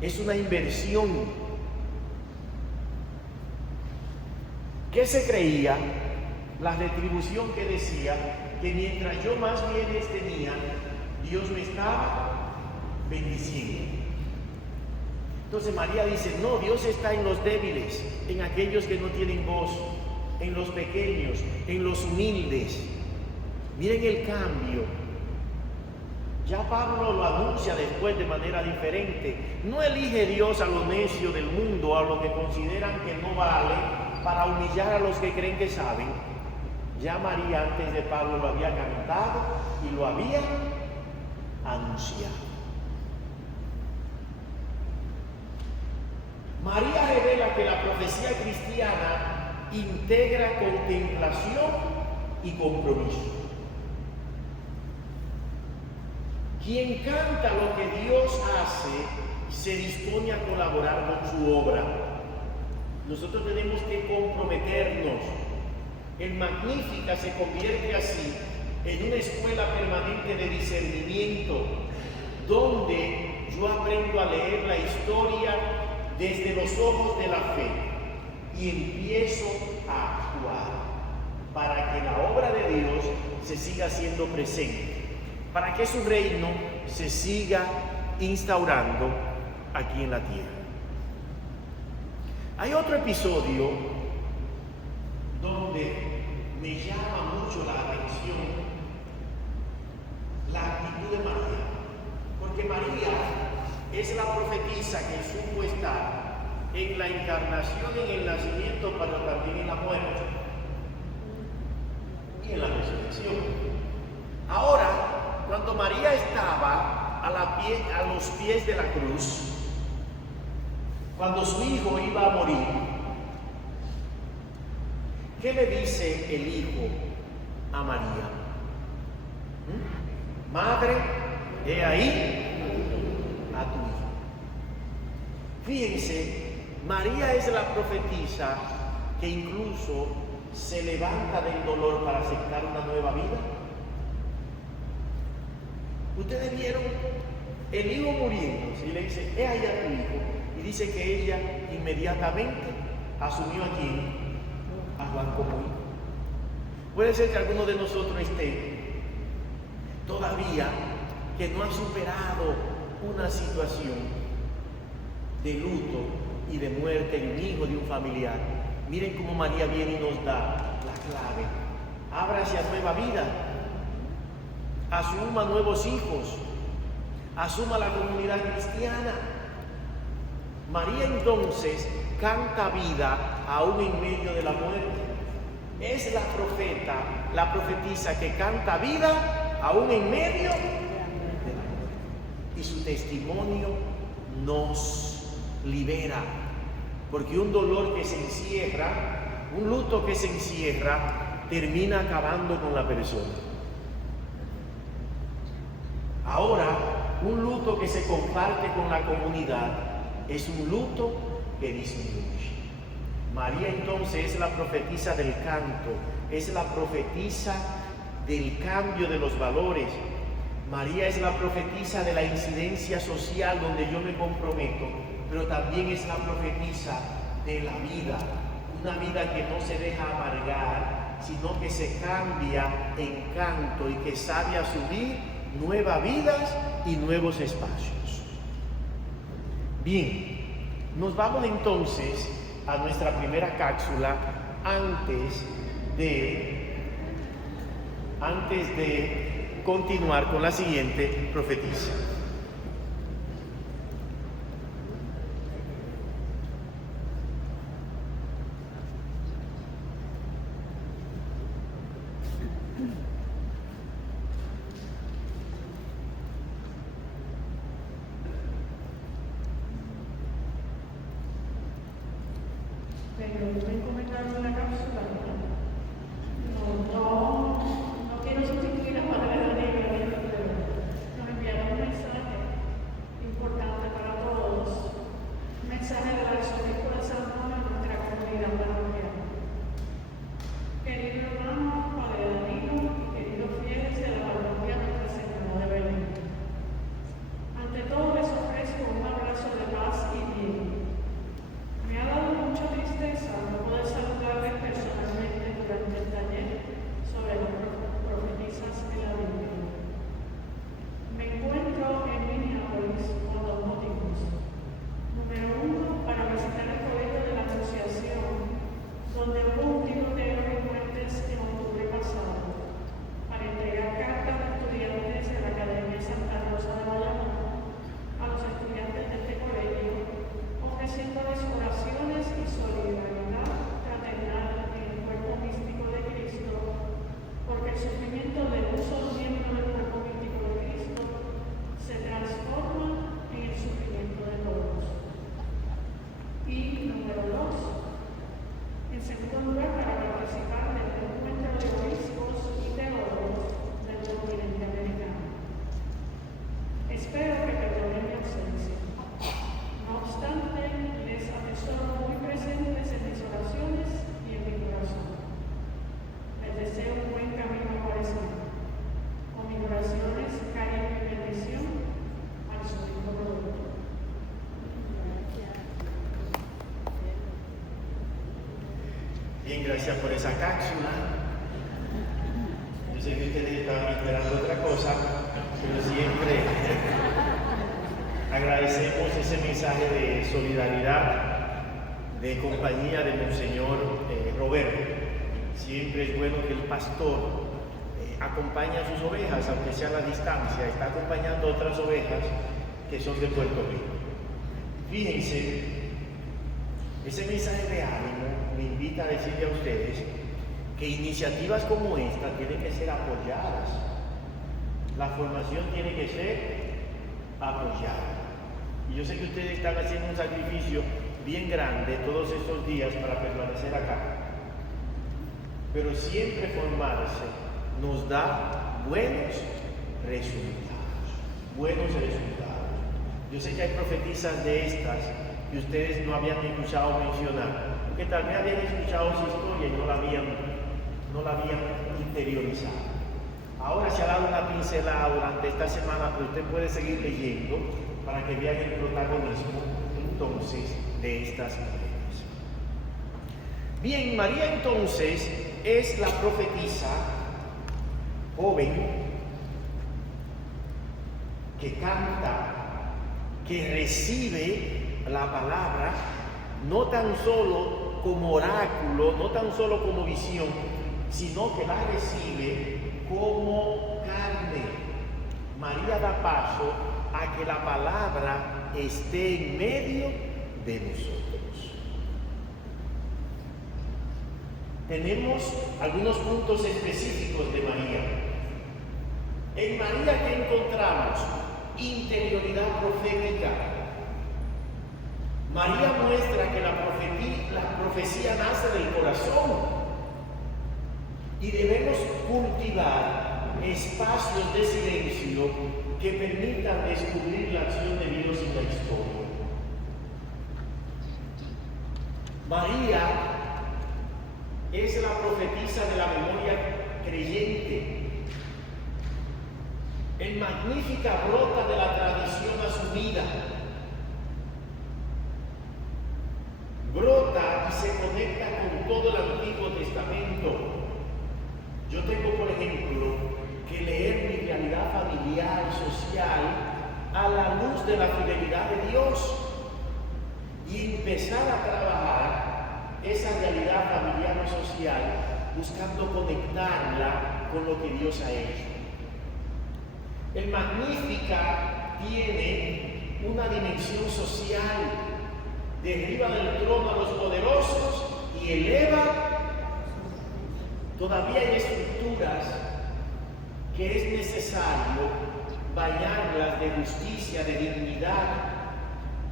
es una inversión. ¿Qué se creía? La retribución que decía que mientras yo más bienes tenía, Dios me estaba bendiciendo. Entonces María dice, no, Dios está en los débiles, en aquellos que no tienen voz, en los pequeños, en los humildes. Miren el cambio. Ya Pablo lo anuncia después de manera diferente. No elige Dios a los necios del mundo, a los que consideran que no vale, para humillar a los que creen que saben. Ya María antes de Pablo lo había cantado y lo había anunciado. María revela que la profecía cristiana integra contemplación y compromiso. Quien canta lo que Dios hace se dispone a colaborar con su obra. Nosotros tenemos que comprometernos. El Magnífica se convierte así en una escuela permanente de discernimiento, donde yo aprendo a leer la historia desde los ojos de la fe y empiezo a actuar para que la obra de Dios se siga siendo presente, para que su reino se siga instaurando aquí en la tierra. Hay otro episodio donde me llama mucho la atención la actitud de María, porque María es la profetisa que supo estar en la encarnación, en el nacimiento, pero también en la muerte y en la resurrección. Ahora, cuando María estaba a los pies de la cruz, cuando su hijo iba a morir, ¿qué le dice el hijo a María? Madre, he ahí a tu hijo. Fíjense, María es la profetisa que incluso se levanta del dolor para aceptar una nueva vida. Ustedes vieron el hijo muriendo y le dice, he ahí a tu hijo. Y dice que ella inmediatamente asumió a quién, a Juan como hijo. Puede ser que alguno de nosotros esté todavía que no ha superado una situación de luto y de muerte de un hijo, de un familiar. Miren cómo María viene y nos da la clave. Ábrase a nueva vida, asuma nuevos hijos, asuma la comunidad cristiana. María entonces canta vida aún en medio de la muerte. Es la profeta, la profetisa que canta vida aún en medio de la muerte. Y su testimonio nos libera, porque un dolor que se encierra, un luto que se encierra, termina acabando con la persona. Ahora, un luto que se comparte con la comunidad es un luto que disminuye. María entonces es la profetisa del canto, es la profetisa del cambio de los valores. María es la profetisa de la incidencia social donde yo me comprometo, pero también es la profetisa de la vida, una vida que no se deja amargar, sino que se cambia en canto y que sabe asumir nuevas vidas y nuevos espacios. Bien, nos vamos entonces a nuestra primera cápsula antes de continuar con la siguiente profetisa. Pero me encomendaron la cápsula, no quiero sustituir a Madre Daniela, pero nos enviaron un mensaje gracias por esa cápsula. Yo sé que ustedes estaban esperando otra cosa, pero siempre agradecemos ese mensaje de solidaridad, de compañía de Monseñor Roberto. Siempre es bueno que el pastor acompañe a sus ovejas, aunque sea a la distancia, está acompañando a otras ovejas que son de Puerto Rico. Fíjense, ese mensaje de ánimo me invita a decirle a ustedes que iniciativas como esta tienen que ser apoyadas. La formación tiene que ser apoyada. Y yo sé que ustedes están haciendo un sacrificio bien grande todos estos días para permanecer acá. Pero siempre formarse nos da buenos resultados. Buenos resultados. Yo sé que hay profetisas de estas que ustedes no habían escuchado mencionar, porque tal vez habían escuchado su historia y no la habían interiorizado. Ahora se ha dado una pincelada durante esta semana, pero usted puede seguir leyendo para que vean el protagonismo entonces de estas mujeres. Bien, María entonces es la profetisa joven que canta, que recibe la palabra no tan solo como oráculo, no tan solo como visión, sino que la recibe como carne. María da paso a que la palabra esté en medio de nosotros. Tenemos algunos puntos específicos de María. En María, ¿qué encontramos? Interioridad profética. María muestra que la profecía nace del corazón y debemos cultivar espacios de silencio que permitan descubrir la acción de Dios en la historia. María es la profetisa de la memoria creyente. En Magnífica brota de la tradición asumida. Brota y se conecta con todo el Antiguo Testamento. Yo tengo, por ejemplo, que leer mi realidad familiar, social, a la luz de la fidelidad de Dios y empezar a trabajar esa realidad familiar o social buscando conectarla con lo que Dios ha hecho. El Magnífica tiene una dimensión social, derriba del trono a los poderosos y eleva. Todavía hay estructuras que es necesario bañarlas de justicia, de dignidad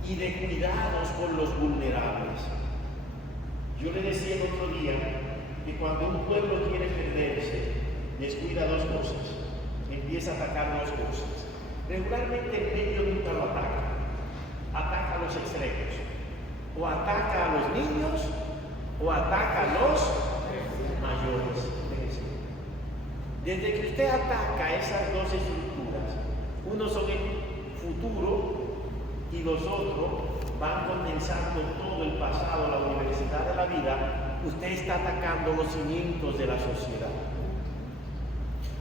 y de cuidados por los vulnerables. Yo le decía el otro día que cuando un pueblo quiere perderse, descuida dos cosas. Empieza a atacar dos cosas. Regularmente el medio nunca lo ataca. Ataca a los extremos. O ataca a los niños o ataca a los mayores. Desde que usted ataca esas dos estructuras, unos son el futuro y los otros van condensando todo el pasado, la universidad de la vida, usted está atacando los cimientos de la sociedad.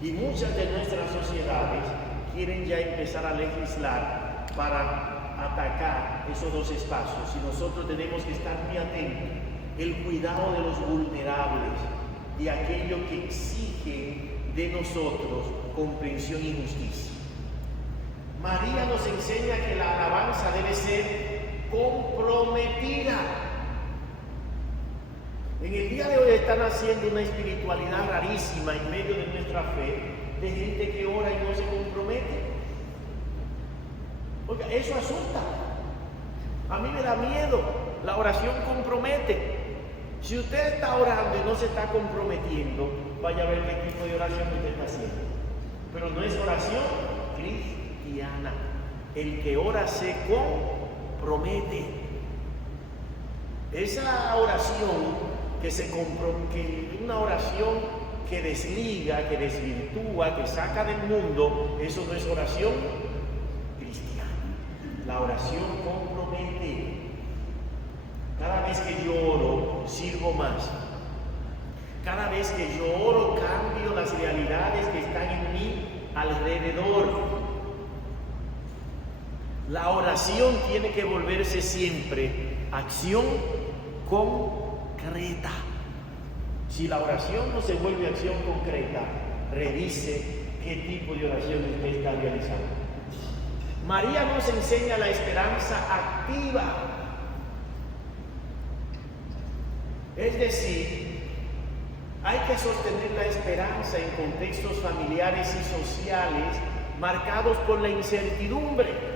Y muchas de nuestras sociedades quieren ya empezar a legislar para atacar esos dos espacios. Y nosotros tenemos que estar muy atentos. El cuidado de los vulnerables, de aquello que exige de nosotros comprensión y justicia. María nos enseña que la alabanza debe ser comprometida. En el día de hoy están haciendo una espiritualidad rarísima en medio de nuestra fe, de gente que ora y no se compromete. Oiga, eso asusta. A mí me da miedo. La oración compromete. Si usted está orando y no se está comprometiendo, vaya a ver qué tipo de oración usted está haciendo. Pero no es oración cristiana. El que ora se compromete. Esa oración una oración que desliga, que desvirtúa, que saca del mundo, eso no es oración cristiana. La oración compromete. Cada vez que yo oro, sirvo más. Cada vez que yo oro, cambio las realidades que están en mi alrededor. La oración tiene que volverse siempre acción concreta. Si la oración no se vuelve acción concreta, revise qué tipo de oración usted está realizando. María nos enseña la esperanza activa. Es decir, hay que sostener la esperanza en contextos familiares y sociales marcados por la incertidumbre.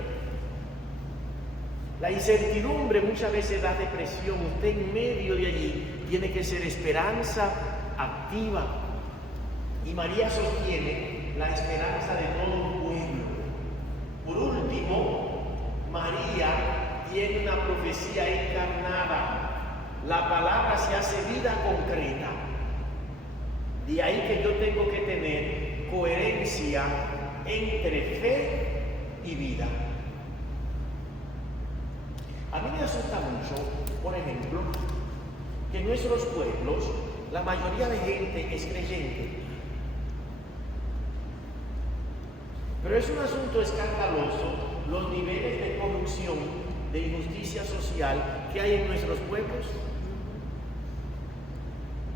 La incertidumbre muchas veces da depresión. Usted en medio de allí tiene que ser esperanza activa. Y María sostiene la esperanza de todo un pueblo. Por último, María tiene una profecía encarnada. La palabra se hace vida concreta. De ahí que yo tengo que tener coherencia entre fe y vida. A mí me asusta mucho, por ejemplo, que en nuestros pueblos la mayoría de gente es creyente. Pero es un asunto escandaloso los niveles de corrupción, de injusticia social que hay en nuestros pueblos,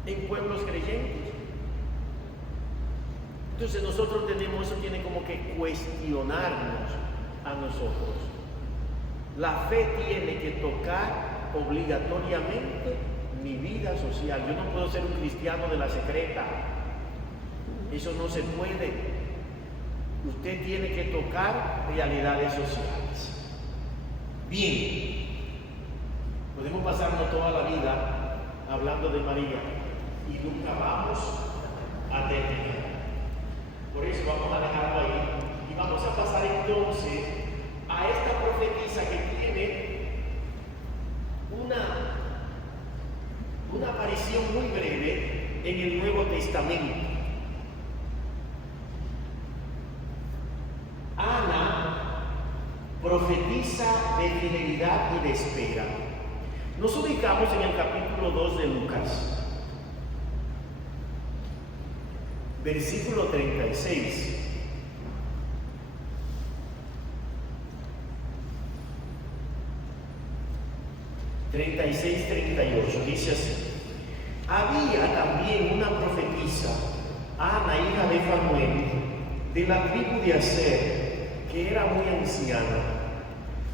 en pueblos creyentes. Entonces nosotros tenemos, eso tiene como que cuestionarnos a nosotros. La fe tiene que tocar obligatoriamente mi vida social. Yo no puedo ser un cristiano de la secreta. Eso no se puede. Usted tiene que tocar realidades sociales. Bien, podemos pasarnos toda la vida hablando de María y nunca vamos a terminar. Por eso vamos a dejarlo ahí y vamos a pasar entonces a esta profetisa que tiene una aparición muy breve en el Nuevo Testamento. Ana profetiza de fidelidad y de espera. Nos ubicamos en el capítulo 2 de Lucas, versículo 36. ...36, 38, dice así: había también una profetisa, Ana, hija de Fanuel, de la tribu de Aser, que era muy anciana.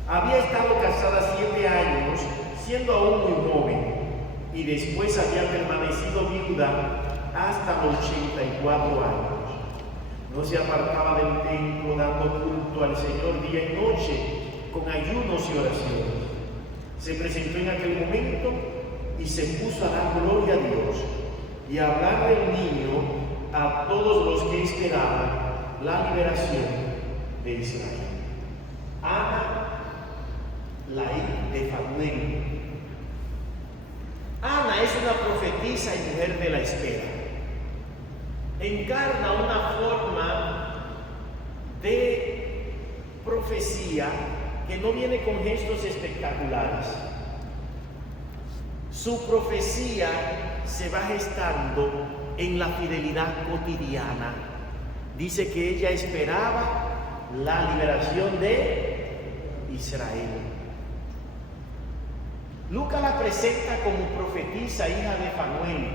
Había estado casada 7 años, siendo aún muy joven, y después había permanecido viuda hasta los 84 años. No se apartaba del templo, dando culto al Señor día y noche, con ayunos y oraciones. Se presentó en aquel momento y se puso a dar gloria a Dios y a hablar del niño a todos los que esperaban la liberación de Israel. Ana, la hija de Fanuel. Ana es una profetisa y mujer de la espera. Encarna una forma de profecía que no viene con gestos espectaculares. Su profecía se va gestando en la fidelidad cotidiana. Dice que ella esperaba la liberación de Israel. Lucas la presenta como profetisa, hija de Fanuel,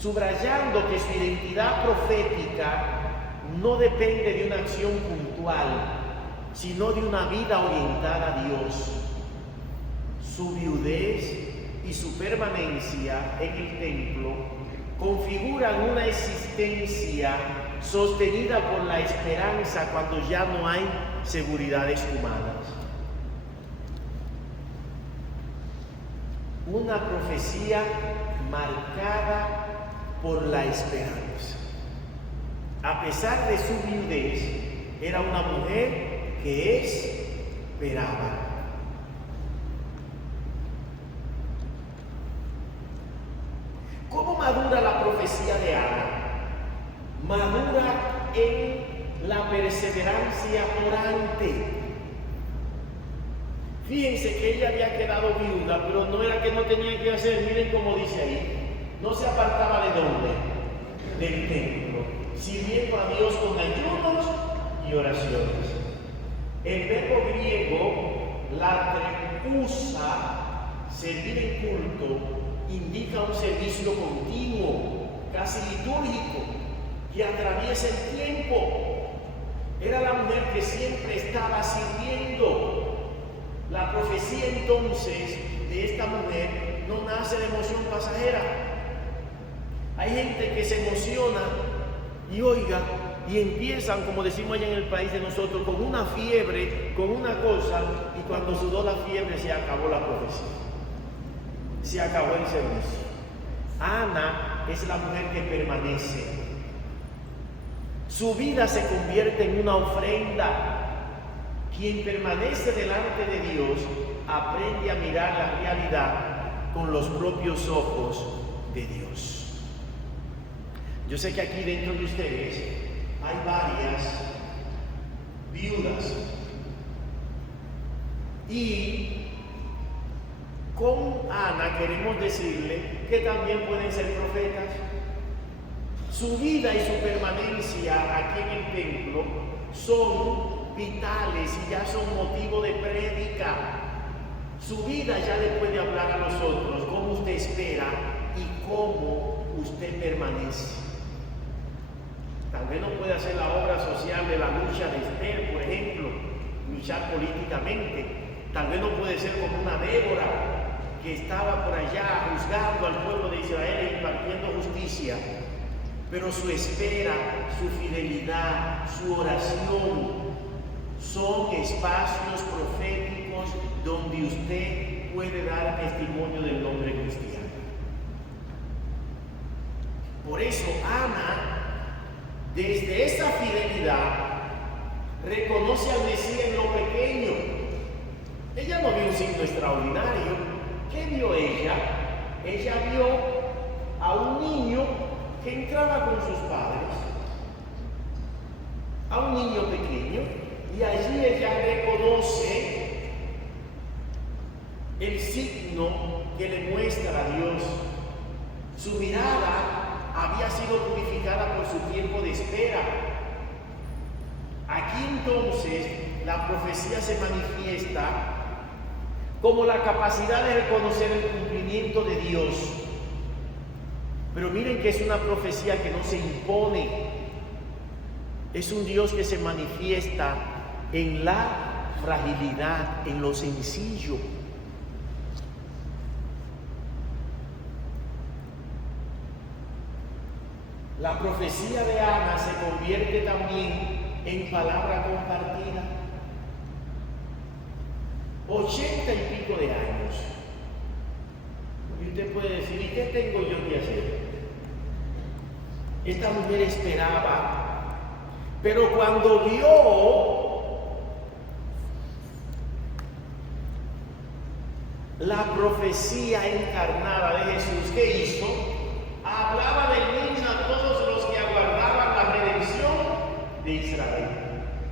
subrayando que su identidad profética no depende de una acción puntual, sino de una vida orientada a Dios. Su viudez y su permanencia en el templo configuran una existencia sostenida por la esperanza cuando ya no hay seguridades humanas. Una profecía marcada por la esperanza. A pesar de su viudez, era una mujer que esperaba. ¿Cómo madura la profecía de Ana? Madura en la perseverancia orante. Fíjense que ella había quedado viuda, pero no era que no tenía que hacer. Miren cómo dice ahí: no se apartaba ¿de dónde? Del templo, sirviendo a Dios con ayunos y oraciones. El verbo griego, latreusa, servir en culto, indica un servicio continuo, casi litúrgico, que atraviesa el tiempo. Era la mujer que siempre estaba sirviendo. La profecía entonces de esta mujer no nace de emoción pasajera. Hay gente que se emociona y oiga, y empiezan, como decimos allá en el país de nosotros, con una fiebre, con una cosa, y cuando sudó la fiebre se acabó la profecía. Se acabó el servicio. Ana es la mujer que permanece. Su vida se convierte en una ofrenda. Quien permanece delante de Dios aprende a mirar la realidad con los propios ojos de Dios. Yo sé que aquí dentro de ustedes hay varias viudas y con Ana queremos decirle que también pueden ser profetas. Su vida y su permanencia aquí en el templo son vitales y ya son motivo de prédica. Su vida ya le puede hablar a los otros cómo usted espera y cómo usted permanece. Tal vez no puede hacer la obra social de la lucha de Esther, por ejemplo, luchar políticamente. Tal vez no puede ser como una Débora que estaba por allá juzgando al pueblo de Israel e impartiendo justicia. Pero su espera, su fidelidad, su oración son espacios proféticos donde usted puede dar testimonio del nombre cristiano. Por eso Ana, desde esa fidelidad, reconoce al Mesías en lo pequeño. Ella no vio un signo extraordinario. ¿Qué vio ella? Ella vio a un niño que entraba con sus padres, a un niño pequeño, y allí ella reconoce el signo que le muestra a Dios. Su mirada había sido purificada por su tiempo de espera. Aquí entonces la profecía se manifiesta como la capacidad de reconocer el cumplimiento de Dios. Pero miren que es una profecía que no se impone. Es un Dios que se manifiesta en la fragilidad, en lo sencillo. La profecía de Ana se convierte también en palabra compartida. 80 y pico de años. Y usted puede decir, ¿y qué tengo yo que hacer? Esta mujer esperaba, pero cuando vio la profecía encarnada de Jesús, ¿qué hizo? Hablaba del niño a todos los que aguardaban la redención de Israel.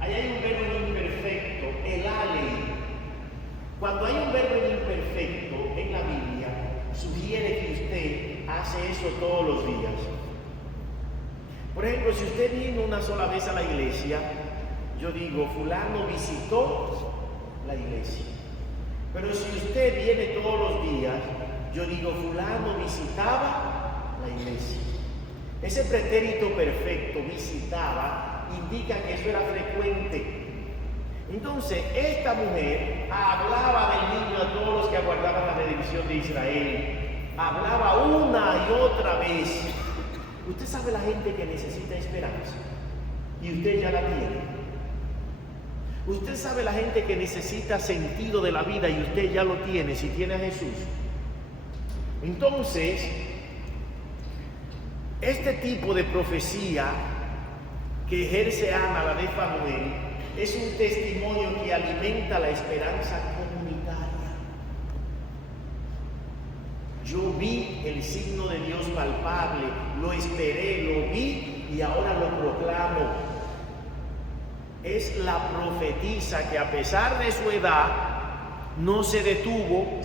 Ahí hay un verbo imperfecto, el alei. Cuando hay un verbo imperfecto en la Biblia, sugiere que usted hace eso todos los días. Por ejemplo, si usted viene una sola vez a la iglesia, yo digo, fulano visitó la iglesia. Pero si usted viene todos los días, yo digo, fulano visitaba la iglesia. Ese pretérito perfecto, visitaba, indica que eso era frecuente. Entonces, esta mujer hablaba del niño a todos los que aguardaban la redención de Israel. Hablaba una y otra vez. Usted sabe la gente que necesita esperanza y usted ya la tiene. Usted sabe la gente que necesita sentido de la vida y usted ya lo tiene si tiene a Jesús. Entonces, este tipo de profecía que ejerce Ana, la de Fanuel, es un testimonio que alimenta la esperanza comunitaria. Yo vi el signo de Dios palpable, lo esperé, lo vi y ahora lo proclamo. Es la profetisa que a pesar de su edad no se detuvo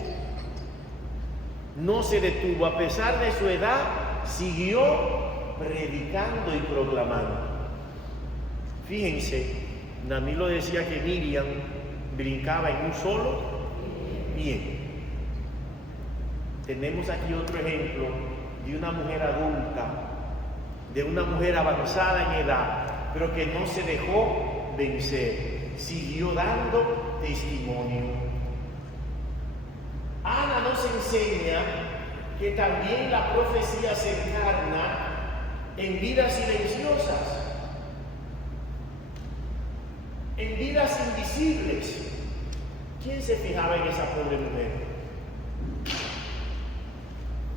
no se detuvo, a pesar de su edad, siguió predicando y proclamando. Fíjense, Danilo decía que Miriam brincaba en un solo pie. Tenemos aquí otro ejemplo de una mujer adulta, de una mujer avanzada en edad, pero que no se dejó vencer, siguió dando testimonio. Ana nos enseña que también la profecía se encarna en vidas silenciosas, en vidas invisibles. ¿Quién se fijaba en esa pobre mujer?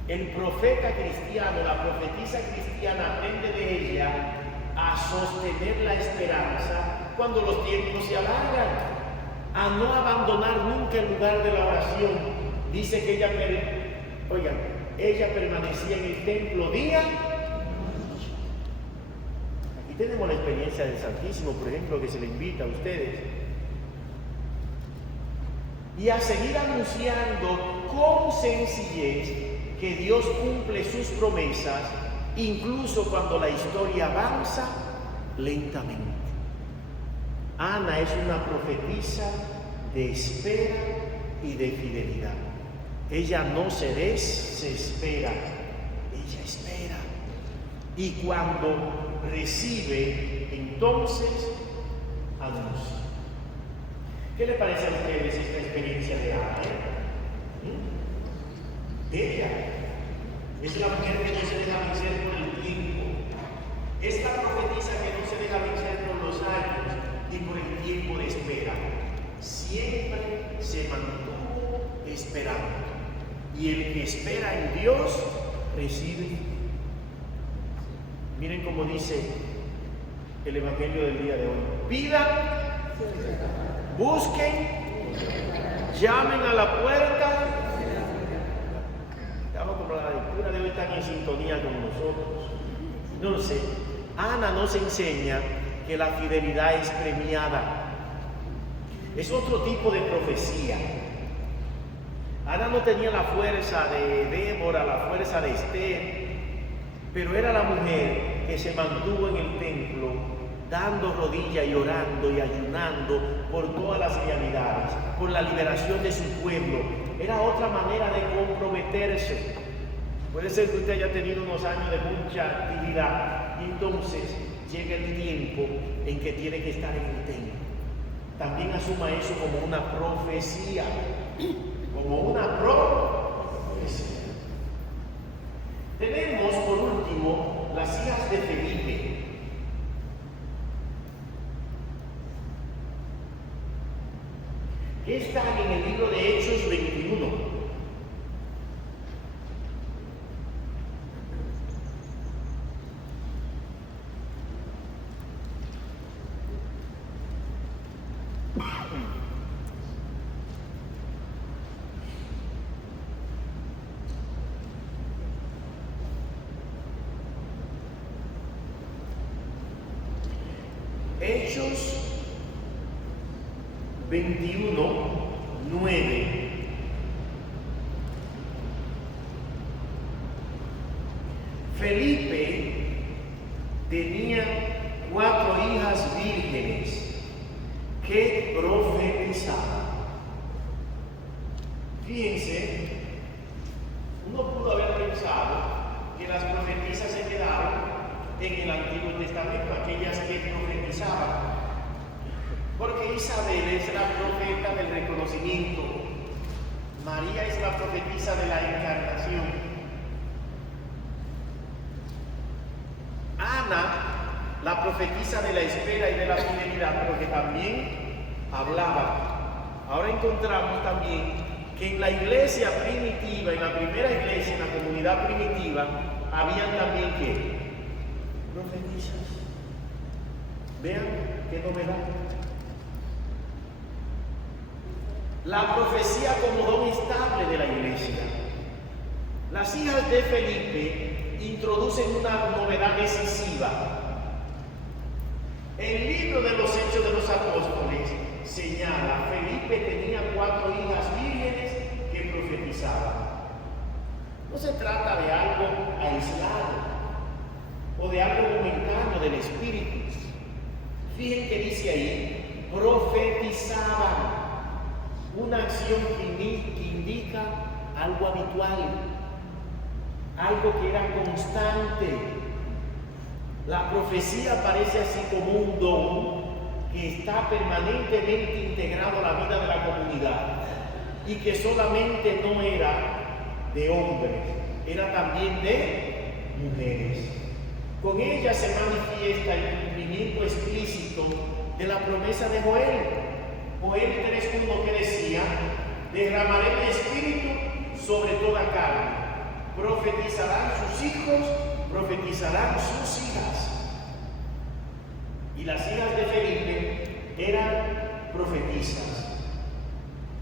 El profeta cristiano, la profetisa cristiana aprende de ella a sostener la esperanza cuando los tiempos se alargan, a no abandonar nunca el lugar de la oración. Dice que ella permanecía en el templo día. Aquí tenemos la experiencia del Santísimo, por ejemplo, que se le invita a ustedes. Y a seguir anunciando con sencillez que Dios cumple sus promesas, incluso cuando la historia avanza lentamente. Ana es una profetisa de espera y de fidelidad. Ella no se desespera, ella espera. Y cuando recibe, entonces anuncia. ¿Qué le parece a ustedes esta experiencia de Ana? Ella es la mujer que no se deja vencer por el tiempo. Es la profetisa que no se deja vencer por los años y por el tiempo de espera. Siempre se mantuvo esperando. Y el que espera en Dios recibe. Miren cómo dice el Evangelio del día de hoy. Pidan, busquen, llamen a la puerta. Estamos como la lectura de hoy están en sintonía con nosotros. Entonces, Ana nos enseña que la fidelidad es premiada. Es otro tipo de profecía. Ana no tenía la fuerza de Débora, la fuerza de Esther, pero era la mujer que se mantuvo en el templo, dando rodillas y orando y ayunando por todas las realidades, por la liberación de su pueblo. Era otra manera de comprometerse. Puede ser que usted haya tenido unos años de mucha actividad y entonces llega el tiempo en que tiene que estar en el templo. También asuma eso como una profecía. Como una profecía. Tenemos por último las hijas de Felipe. Que están en el libro de Hechos 21. Hechos 21, 9. Felipe tenía 4 hijas vírgenes que profetizaban. Fíjense, uno pudo haber pensado que las profetisas se quedaron en el Antiguo Testamento, aquellas que profetizaban, porque Isabel es la profeta del reconocimiento, María es la profetisa de la encarnación, Ana la profetisa de la espera y de la fidelidad, pero que también hablaba. Ahora encontramos también que en la iglesia primitiva, en la primera iglesia, en la comunidad primitiva, habían también ¿qué? Profetizas. Vean qué novedad. La profecía como don estable de la iglesia. Las hijas de Felipe introducen una novedad decisiva. El libro de los Hechos de los Apóstoles señala: Felipe tenía 4 hijas vírgenes que profetizaban. No se trata de algo aislado o de algo momentáneo del espíritu. Fíjense que dice ahí, profetizaban, una acción que indica algo habitual, algo que era constante. La profecía parece así como un don que está permanentemente integrado a la vida de la comunidad y que solamente no era de hombres, era también de mujeres. Con ella se manifiesta el cumplimiento explícito de la promesa de Joel. Joel 3:1 que decía, derramaré mi espíritu sobre toda carne, profetizarán sus hijos, profetizarán sus hijas. Y las hijas de Felipe eran profetisas.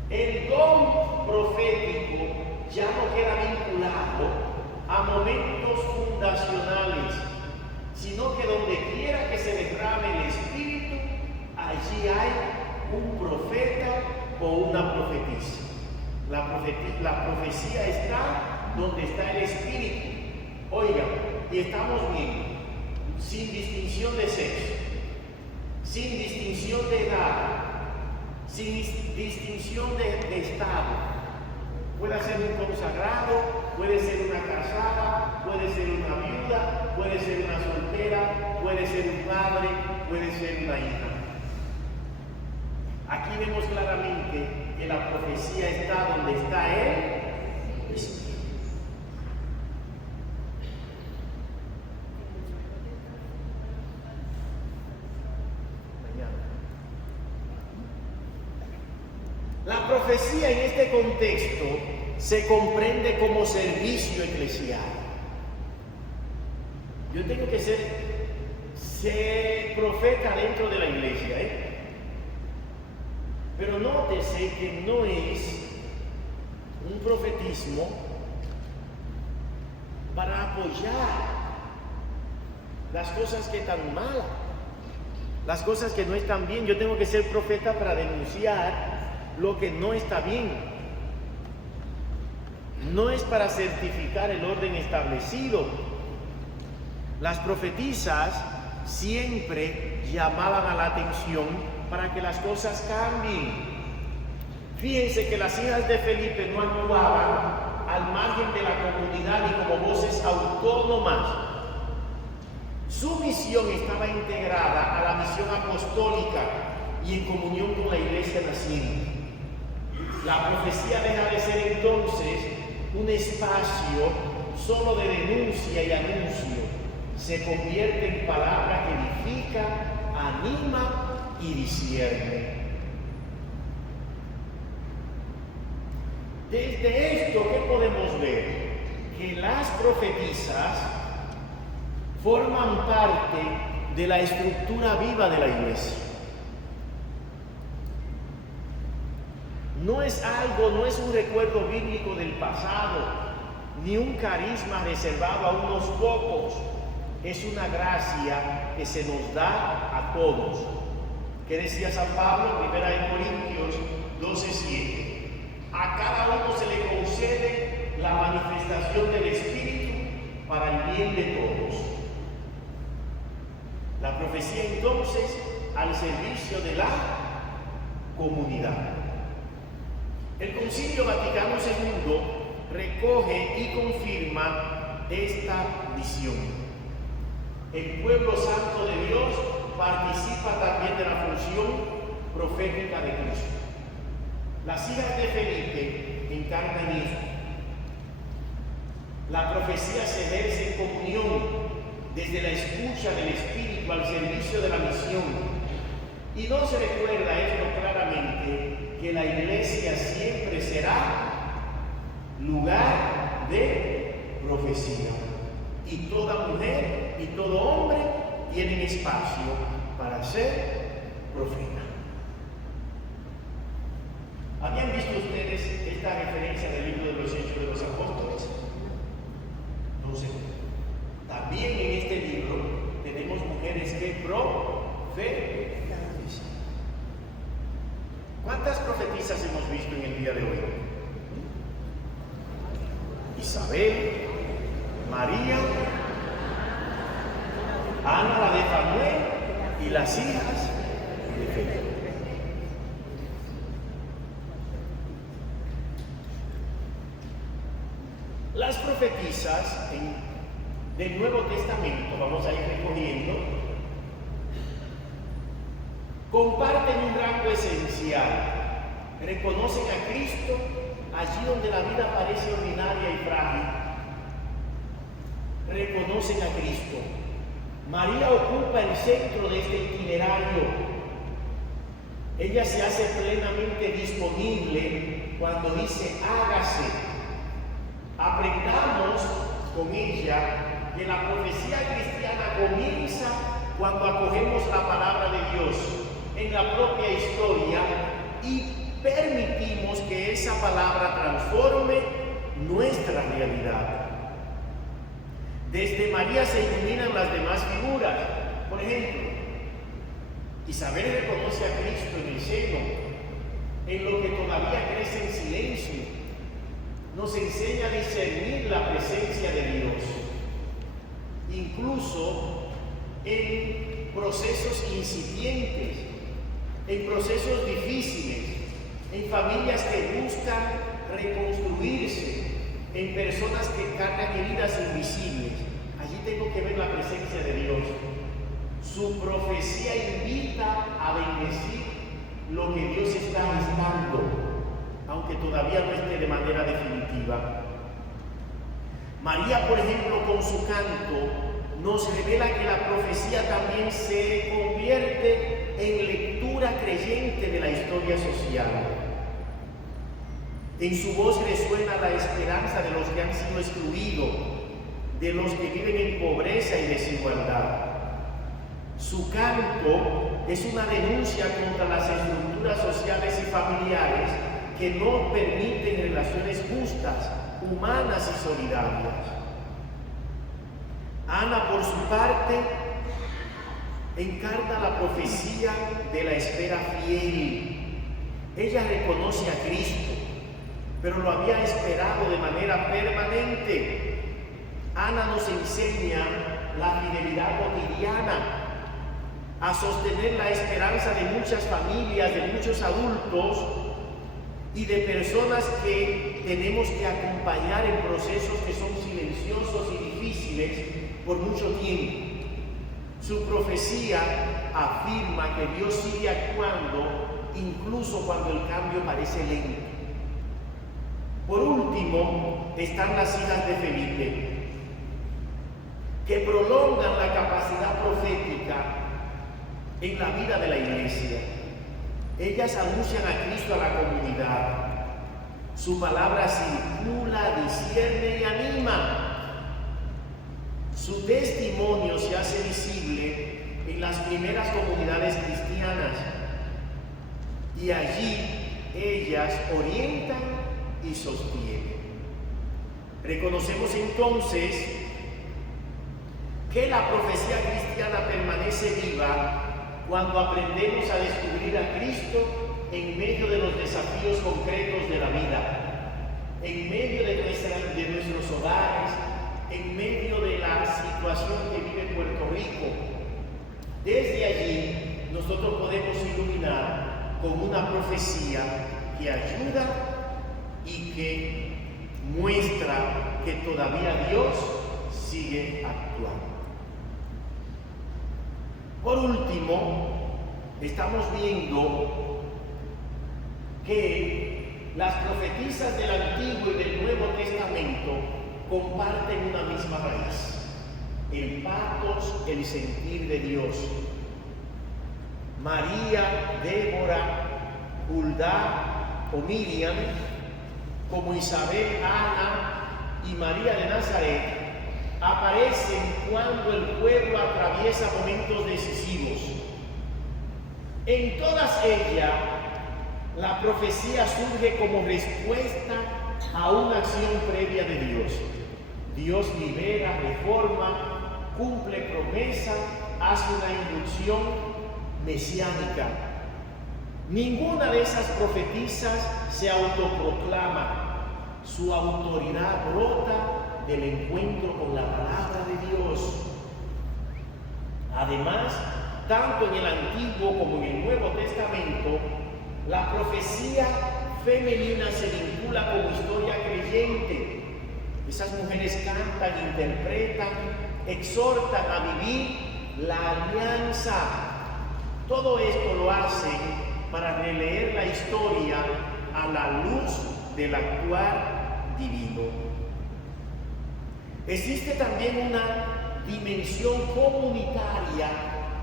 El don profético ya no queda vinculado a momentos fundacionales, sino que donde quiera que se derrame el espíritu, allí hay un profeta o una profetisa. La profecía está donde está el espíritu. Oigan, y estamos bien, sin distinción de sexo, sin distinción de edad, sin distinción de estado. Puede ser un consagrado, puede ser una casada, puede ser una viuda, puede ser una soltera, puede ser un padre, puede ser una hija. Aquí vemos claramente que la profecía está donde está el espíritu. La profecía en este contexto se comprende como servicio eclesial. Yo tengo que ser profeta dentro de la iglesia, pero nótese que no es un profetismo para apoyar las cosas que están malas, las cosas que no están bien. Yo tengo que ser profeta para denunciar lo que no está bien. No es para certificar el orden establecido. Las profetisas siempre llamaban a la atención para que las cosas cambien. Fíjense que las hijas de Felipe no actuaban al margen de la comunidad y como voces autónomas. Su misión estaba integrada a la misión apostólica y en comunión con la iglesia naciente. La profecía deja de ser entonces un espacio solo de denuncia y anuncio. Se convierte en palabra que edifica, anima y discierne. Desde esto, ¿qué podemos ver? Que las profetisas forman parte de la estructura viva de la iglesia. No es un recuerdo bíblico del pasado, ni un carisma reservado a unos pocos. Es una gracia que se nos da a todos. ¿Qué decía San Pablo? 1 Corintios 12:7. A cada uno se le concede la manifestación del Espíritu para el bien de todos. La profecía entonces al servicio de la comunidad. El Concilio Vaticano II recoge y confirma esta visión. El pueblo santo de Dios participa también de la función profética de Cristo. Las hijas de Felipe encarnan esto. La profecía se ejerce en comunión desde la escucha del Espíritu al servicio de la misión. Y no se recuerda esto claramente, que la iglesia siempre será lugar de profecía. Y toda mujer y todo hombre tienen espacio para ser profeta. ¿Habían visto ustedes esta referencia del libro de los Hechos de los Apóstoles? No sé. También en este libro tenemos mujeres que profetizan. ¿Cuántas profetizas hemos visto en el día de hoy? Isabel, María, Ana la de Fanuel y las hijas de Felipe. Las profetisas del Nuevo Testamento, vamos a ir recogiendo, comparten un rasgo esencial. Reconocen a Cristo allí donde la vida parece ordinaria y frágil. Reconocen a Cristo. María ocupa el centro de este itinerario. Ella se hace plenamente disponible cuando dice hágase. Aprendamos con ella que la profecía cristiana comienza cuando acogemos la palabra de Dios en la propia historia y permitimos que esa palabra transforme nuestra realidad. Desde María se iluminan las demás figuras. Por ejemplo, Isabel reconoce a Cristo en el seno, en lo que todavía crece en silencio. Nos enseña a discernir la presencia de Dios, incluso en procesos incipientes, en procesos difíciles, en familias que buscan reconstruirse, en personas que cargan heridas invisibles. Allí tengo que ver la presencia de Dios. Su profecía invita a bendecir lo que Dios está gestando, aunque todavía no esté de manera definitiva. María, por ejemplo, con su canto, nos revela que la profecía también se convierte en lectura creyente de la historia social. En su voz resuena la esperanza de los que han sido excluidos, de los que viven en pobreza y desigualdad. Su canto es una denuncia contra las estructuras sociales y familiares que no permiten relaciones justas, humanas y solidarias. Ana, por su parte, encarna la profecía de la espera fiel. Ella reconoce a Cristo, pero lo había esperado de manera permanente. Ana nos enseña la fidelidad cotidiana, a sostener la esperanza de muchas familias, de muchos adultos y de personas que tenemos que acompañar en procesos que son silenciosos y difíciles por mucho tiempo. Su profecía afirma que Dios sigue actuando incluso cuando el cambio parece lento. Por último, están las hijas de Felipe, que prolongan la capacidad profética en la vida de la iglesia. Ellas anuncian a Cristo a la comunidad. Su palabra circula, discierne y anima. Su testimonio se hace visible en las primeras comunidades cristianas. Y allí ellas orientan y sostienen. Reconocemos entonces que la profecía cristiana permanece viva cuando aprendemos a descubrir a Cristo en medio de los desafíos concretos de la vida, en medio de nuestros hogares, en medio de la situación que vive Puerto Rico. Desde allí nosotros podemos iluminar con una profecía que ayuda y que muestra que todavía Dios sigue actuando. Por último, estamos viendo que las profetisas del Antiguo y del Nuevo Testamento comparten una misma raíz: el patos, el sentir de Dios. María, Débora, Hulda o Miriam, como Isabel, Ana y María de Nazaret, aparecen cuando el pueblo atraviesa momentos decisivos. En todas ellas, la profecía surge como respuesta a una acción previa de Dios. Dios libera, reforma, cumple promesa, hace una inducción mesiánica. Ninguna de esas profetisas se autoproclama. Su autoridad brota del encuentro con la palabra de Dios. Además, tanto en el Antiguo como en el Nuevo Testamento, la profecía femenina se vincula como historia creyente. Esas mujeres cantan, interpretan, exhortan a vivir la alianza. Todo esto lo hacen para releer la historia a la luz del actuar divino. Existe también una dimensión comunitaria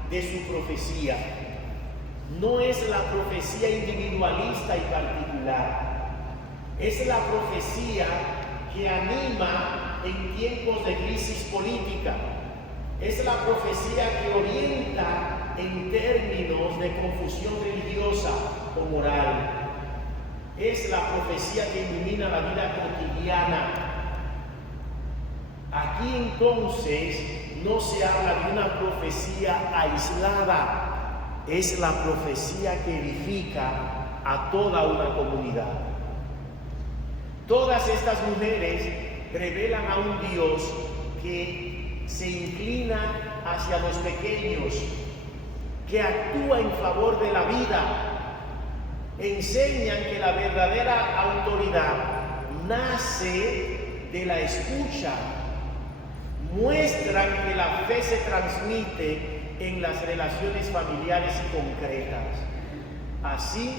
de su profecía. No es la profecía individualista y particular, es la profecía que anima en tiempos de crisis política, es la profecía que orienta en términos de confusión religiosa o moral, es la profecía que ilumina la vida cotidiana. Aquí entonces no se habla de una profecía aislada, es la profecía que edifica a toda una comunidad. Todas estas mujeres revelan a un Dios que se inclina hacia los pequeños, que actúa en favor de la vida. Enseñan que la verdadera autoridad nace de la escucha. Muestran que la fe se transmite en las relaciones familiares y concretas. Así,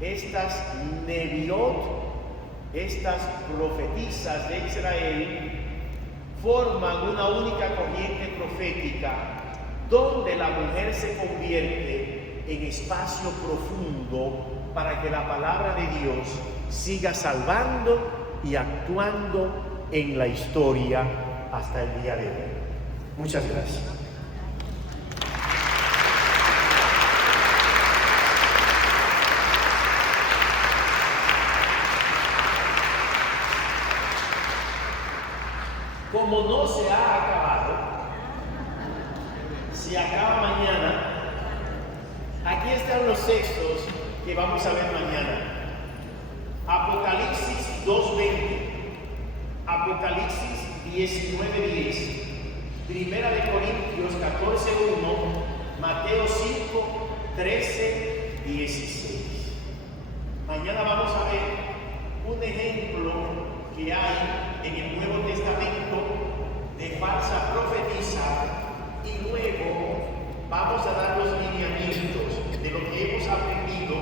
estas neviot, estas profetisas de Israel, forman una única corriente profética donde la mujer se convierte en espacio profundo para que la palabra de Dios siga salvando y actuando en la historia hasta el día de hoy. Muchas gracias. Como no se ha acabado, se acaba mañana. Aquí están los textos que vamos a ver mañana. Apocalipsis 2:20, Apocalipsis 19:10, Primera de Corintios 14:1, Mateo 5:13-16. Mañana vamos a ver un ejemplo que hay en el Nuevo Testamento de falsa profetisa y luego vamos a dar los lineamientos de lo que hemos aprendido,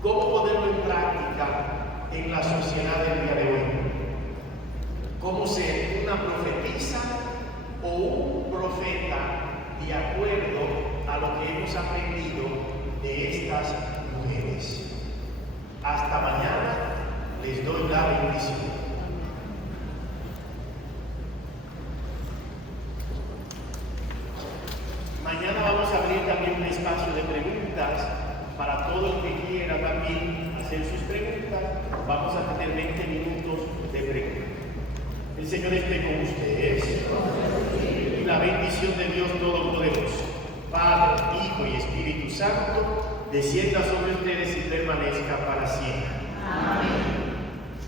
cómo ponerlo en práctica en la sociedad del día de hoy. Cómo ser una profetisa o un profeta de acuerdo a lo que hemos aprendido de estas mujeres. Hasta mañana, les doy la bendición. Mañana vamos a abrir también un espacio de preguntas para todo el que quiera también hacer sus preguntas. Vamos a tener 20 minutos de preguntas. El Señor esté con ustedes. Y la bendición de Dios Todopoderoso, Padre, Hijo y Espíritu Santo, descienda sobre ustedes y permanezca para siempre. Amén.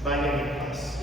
Vayan en paz.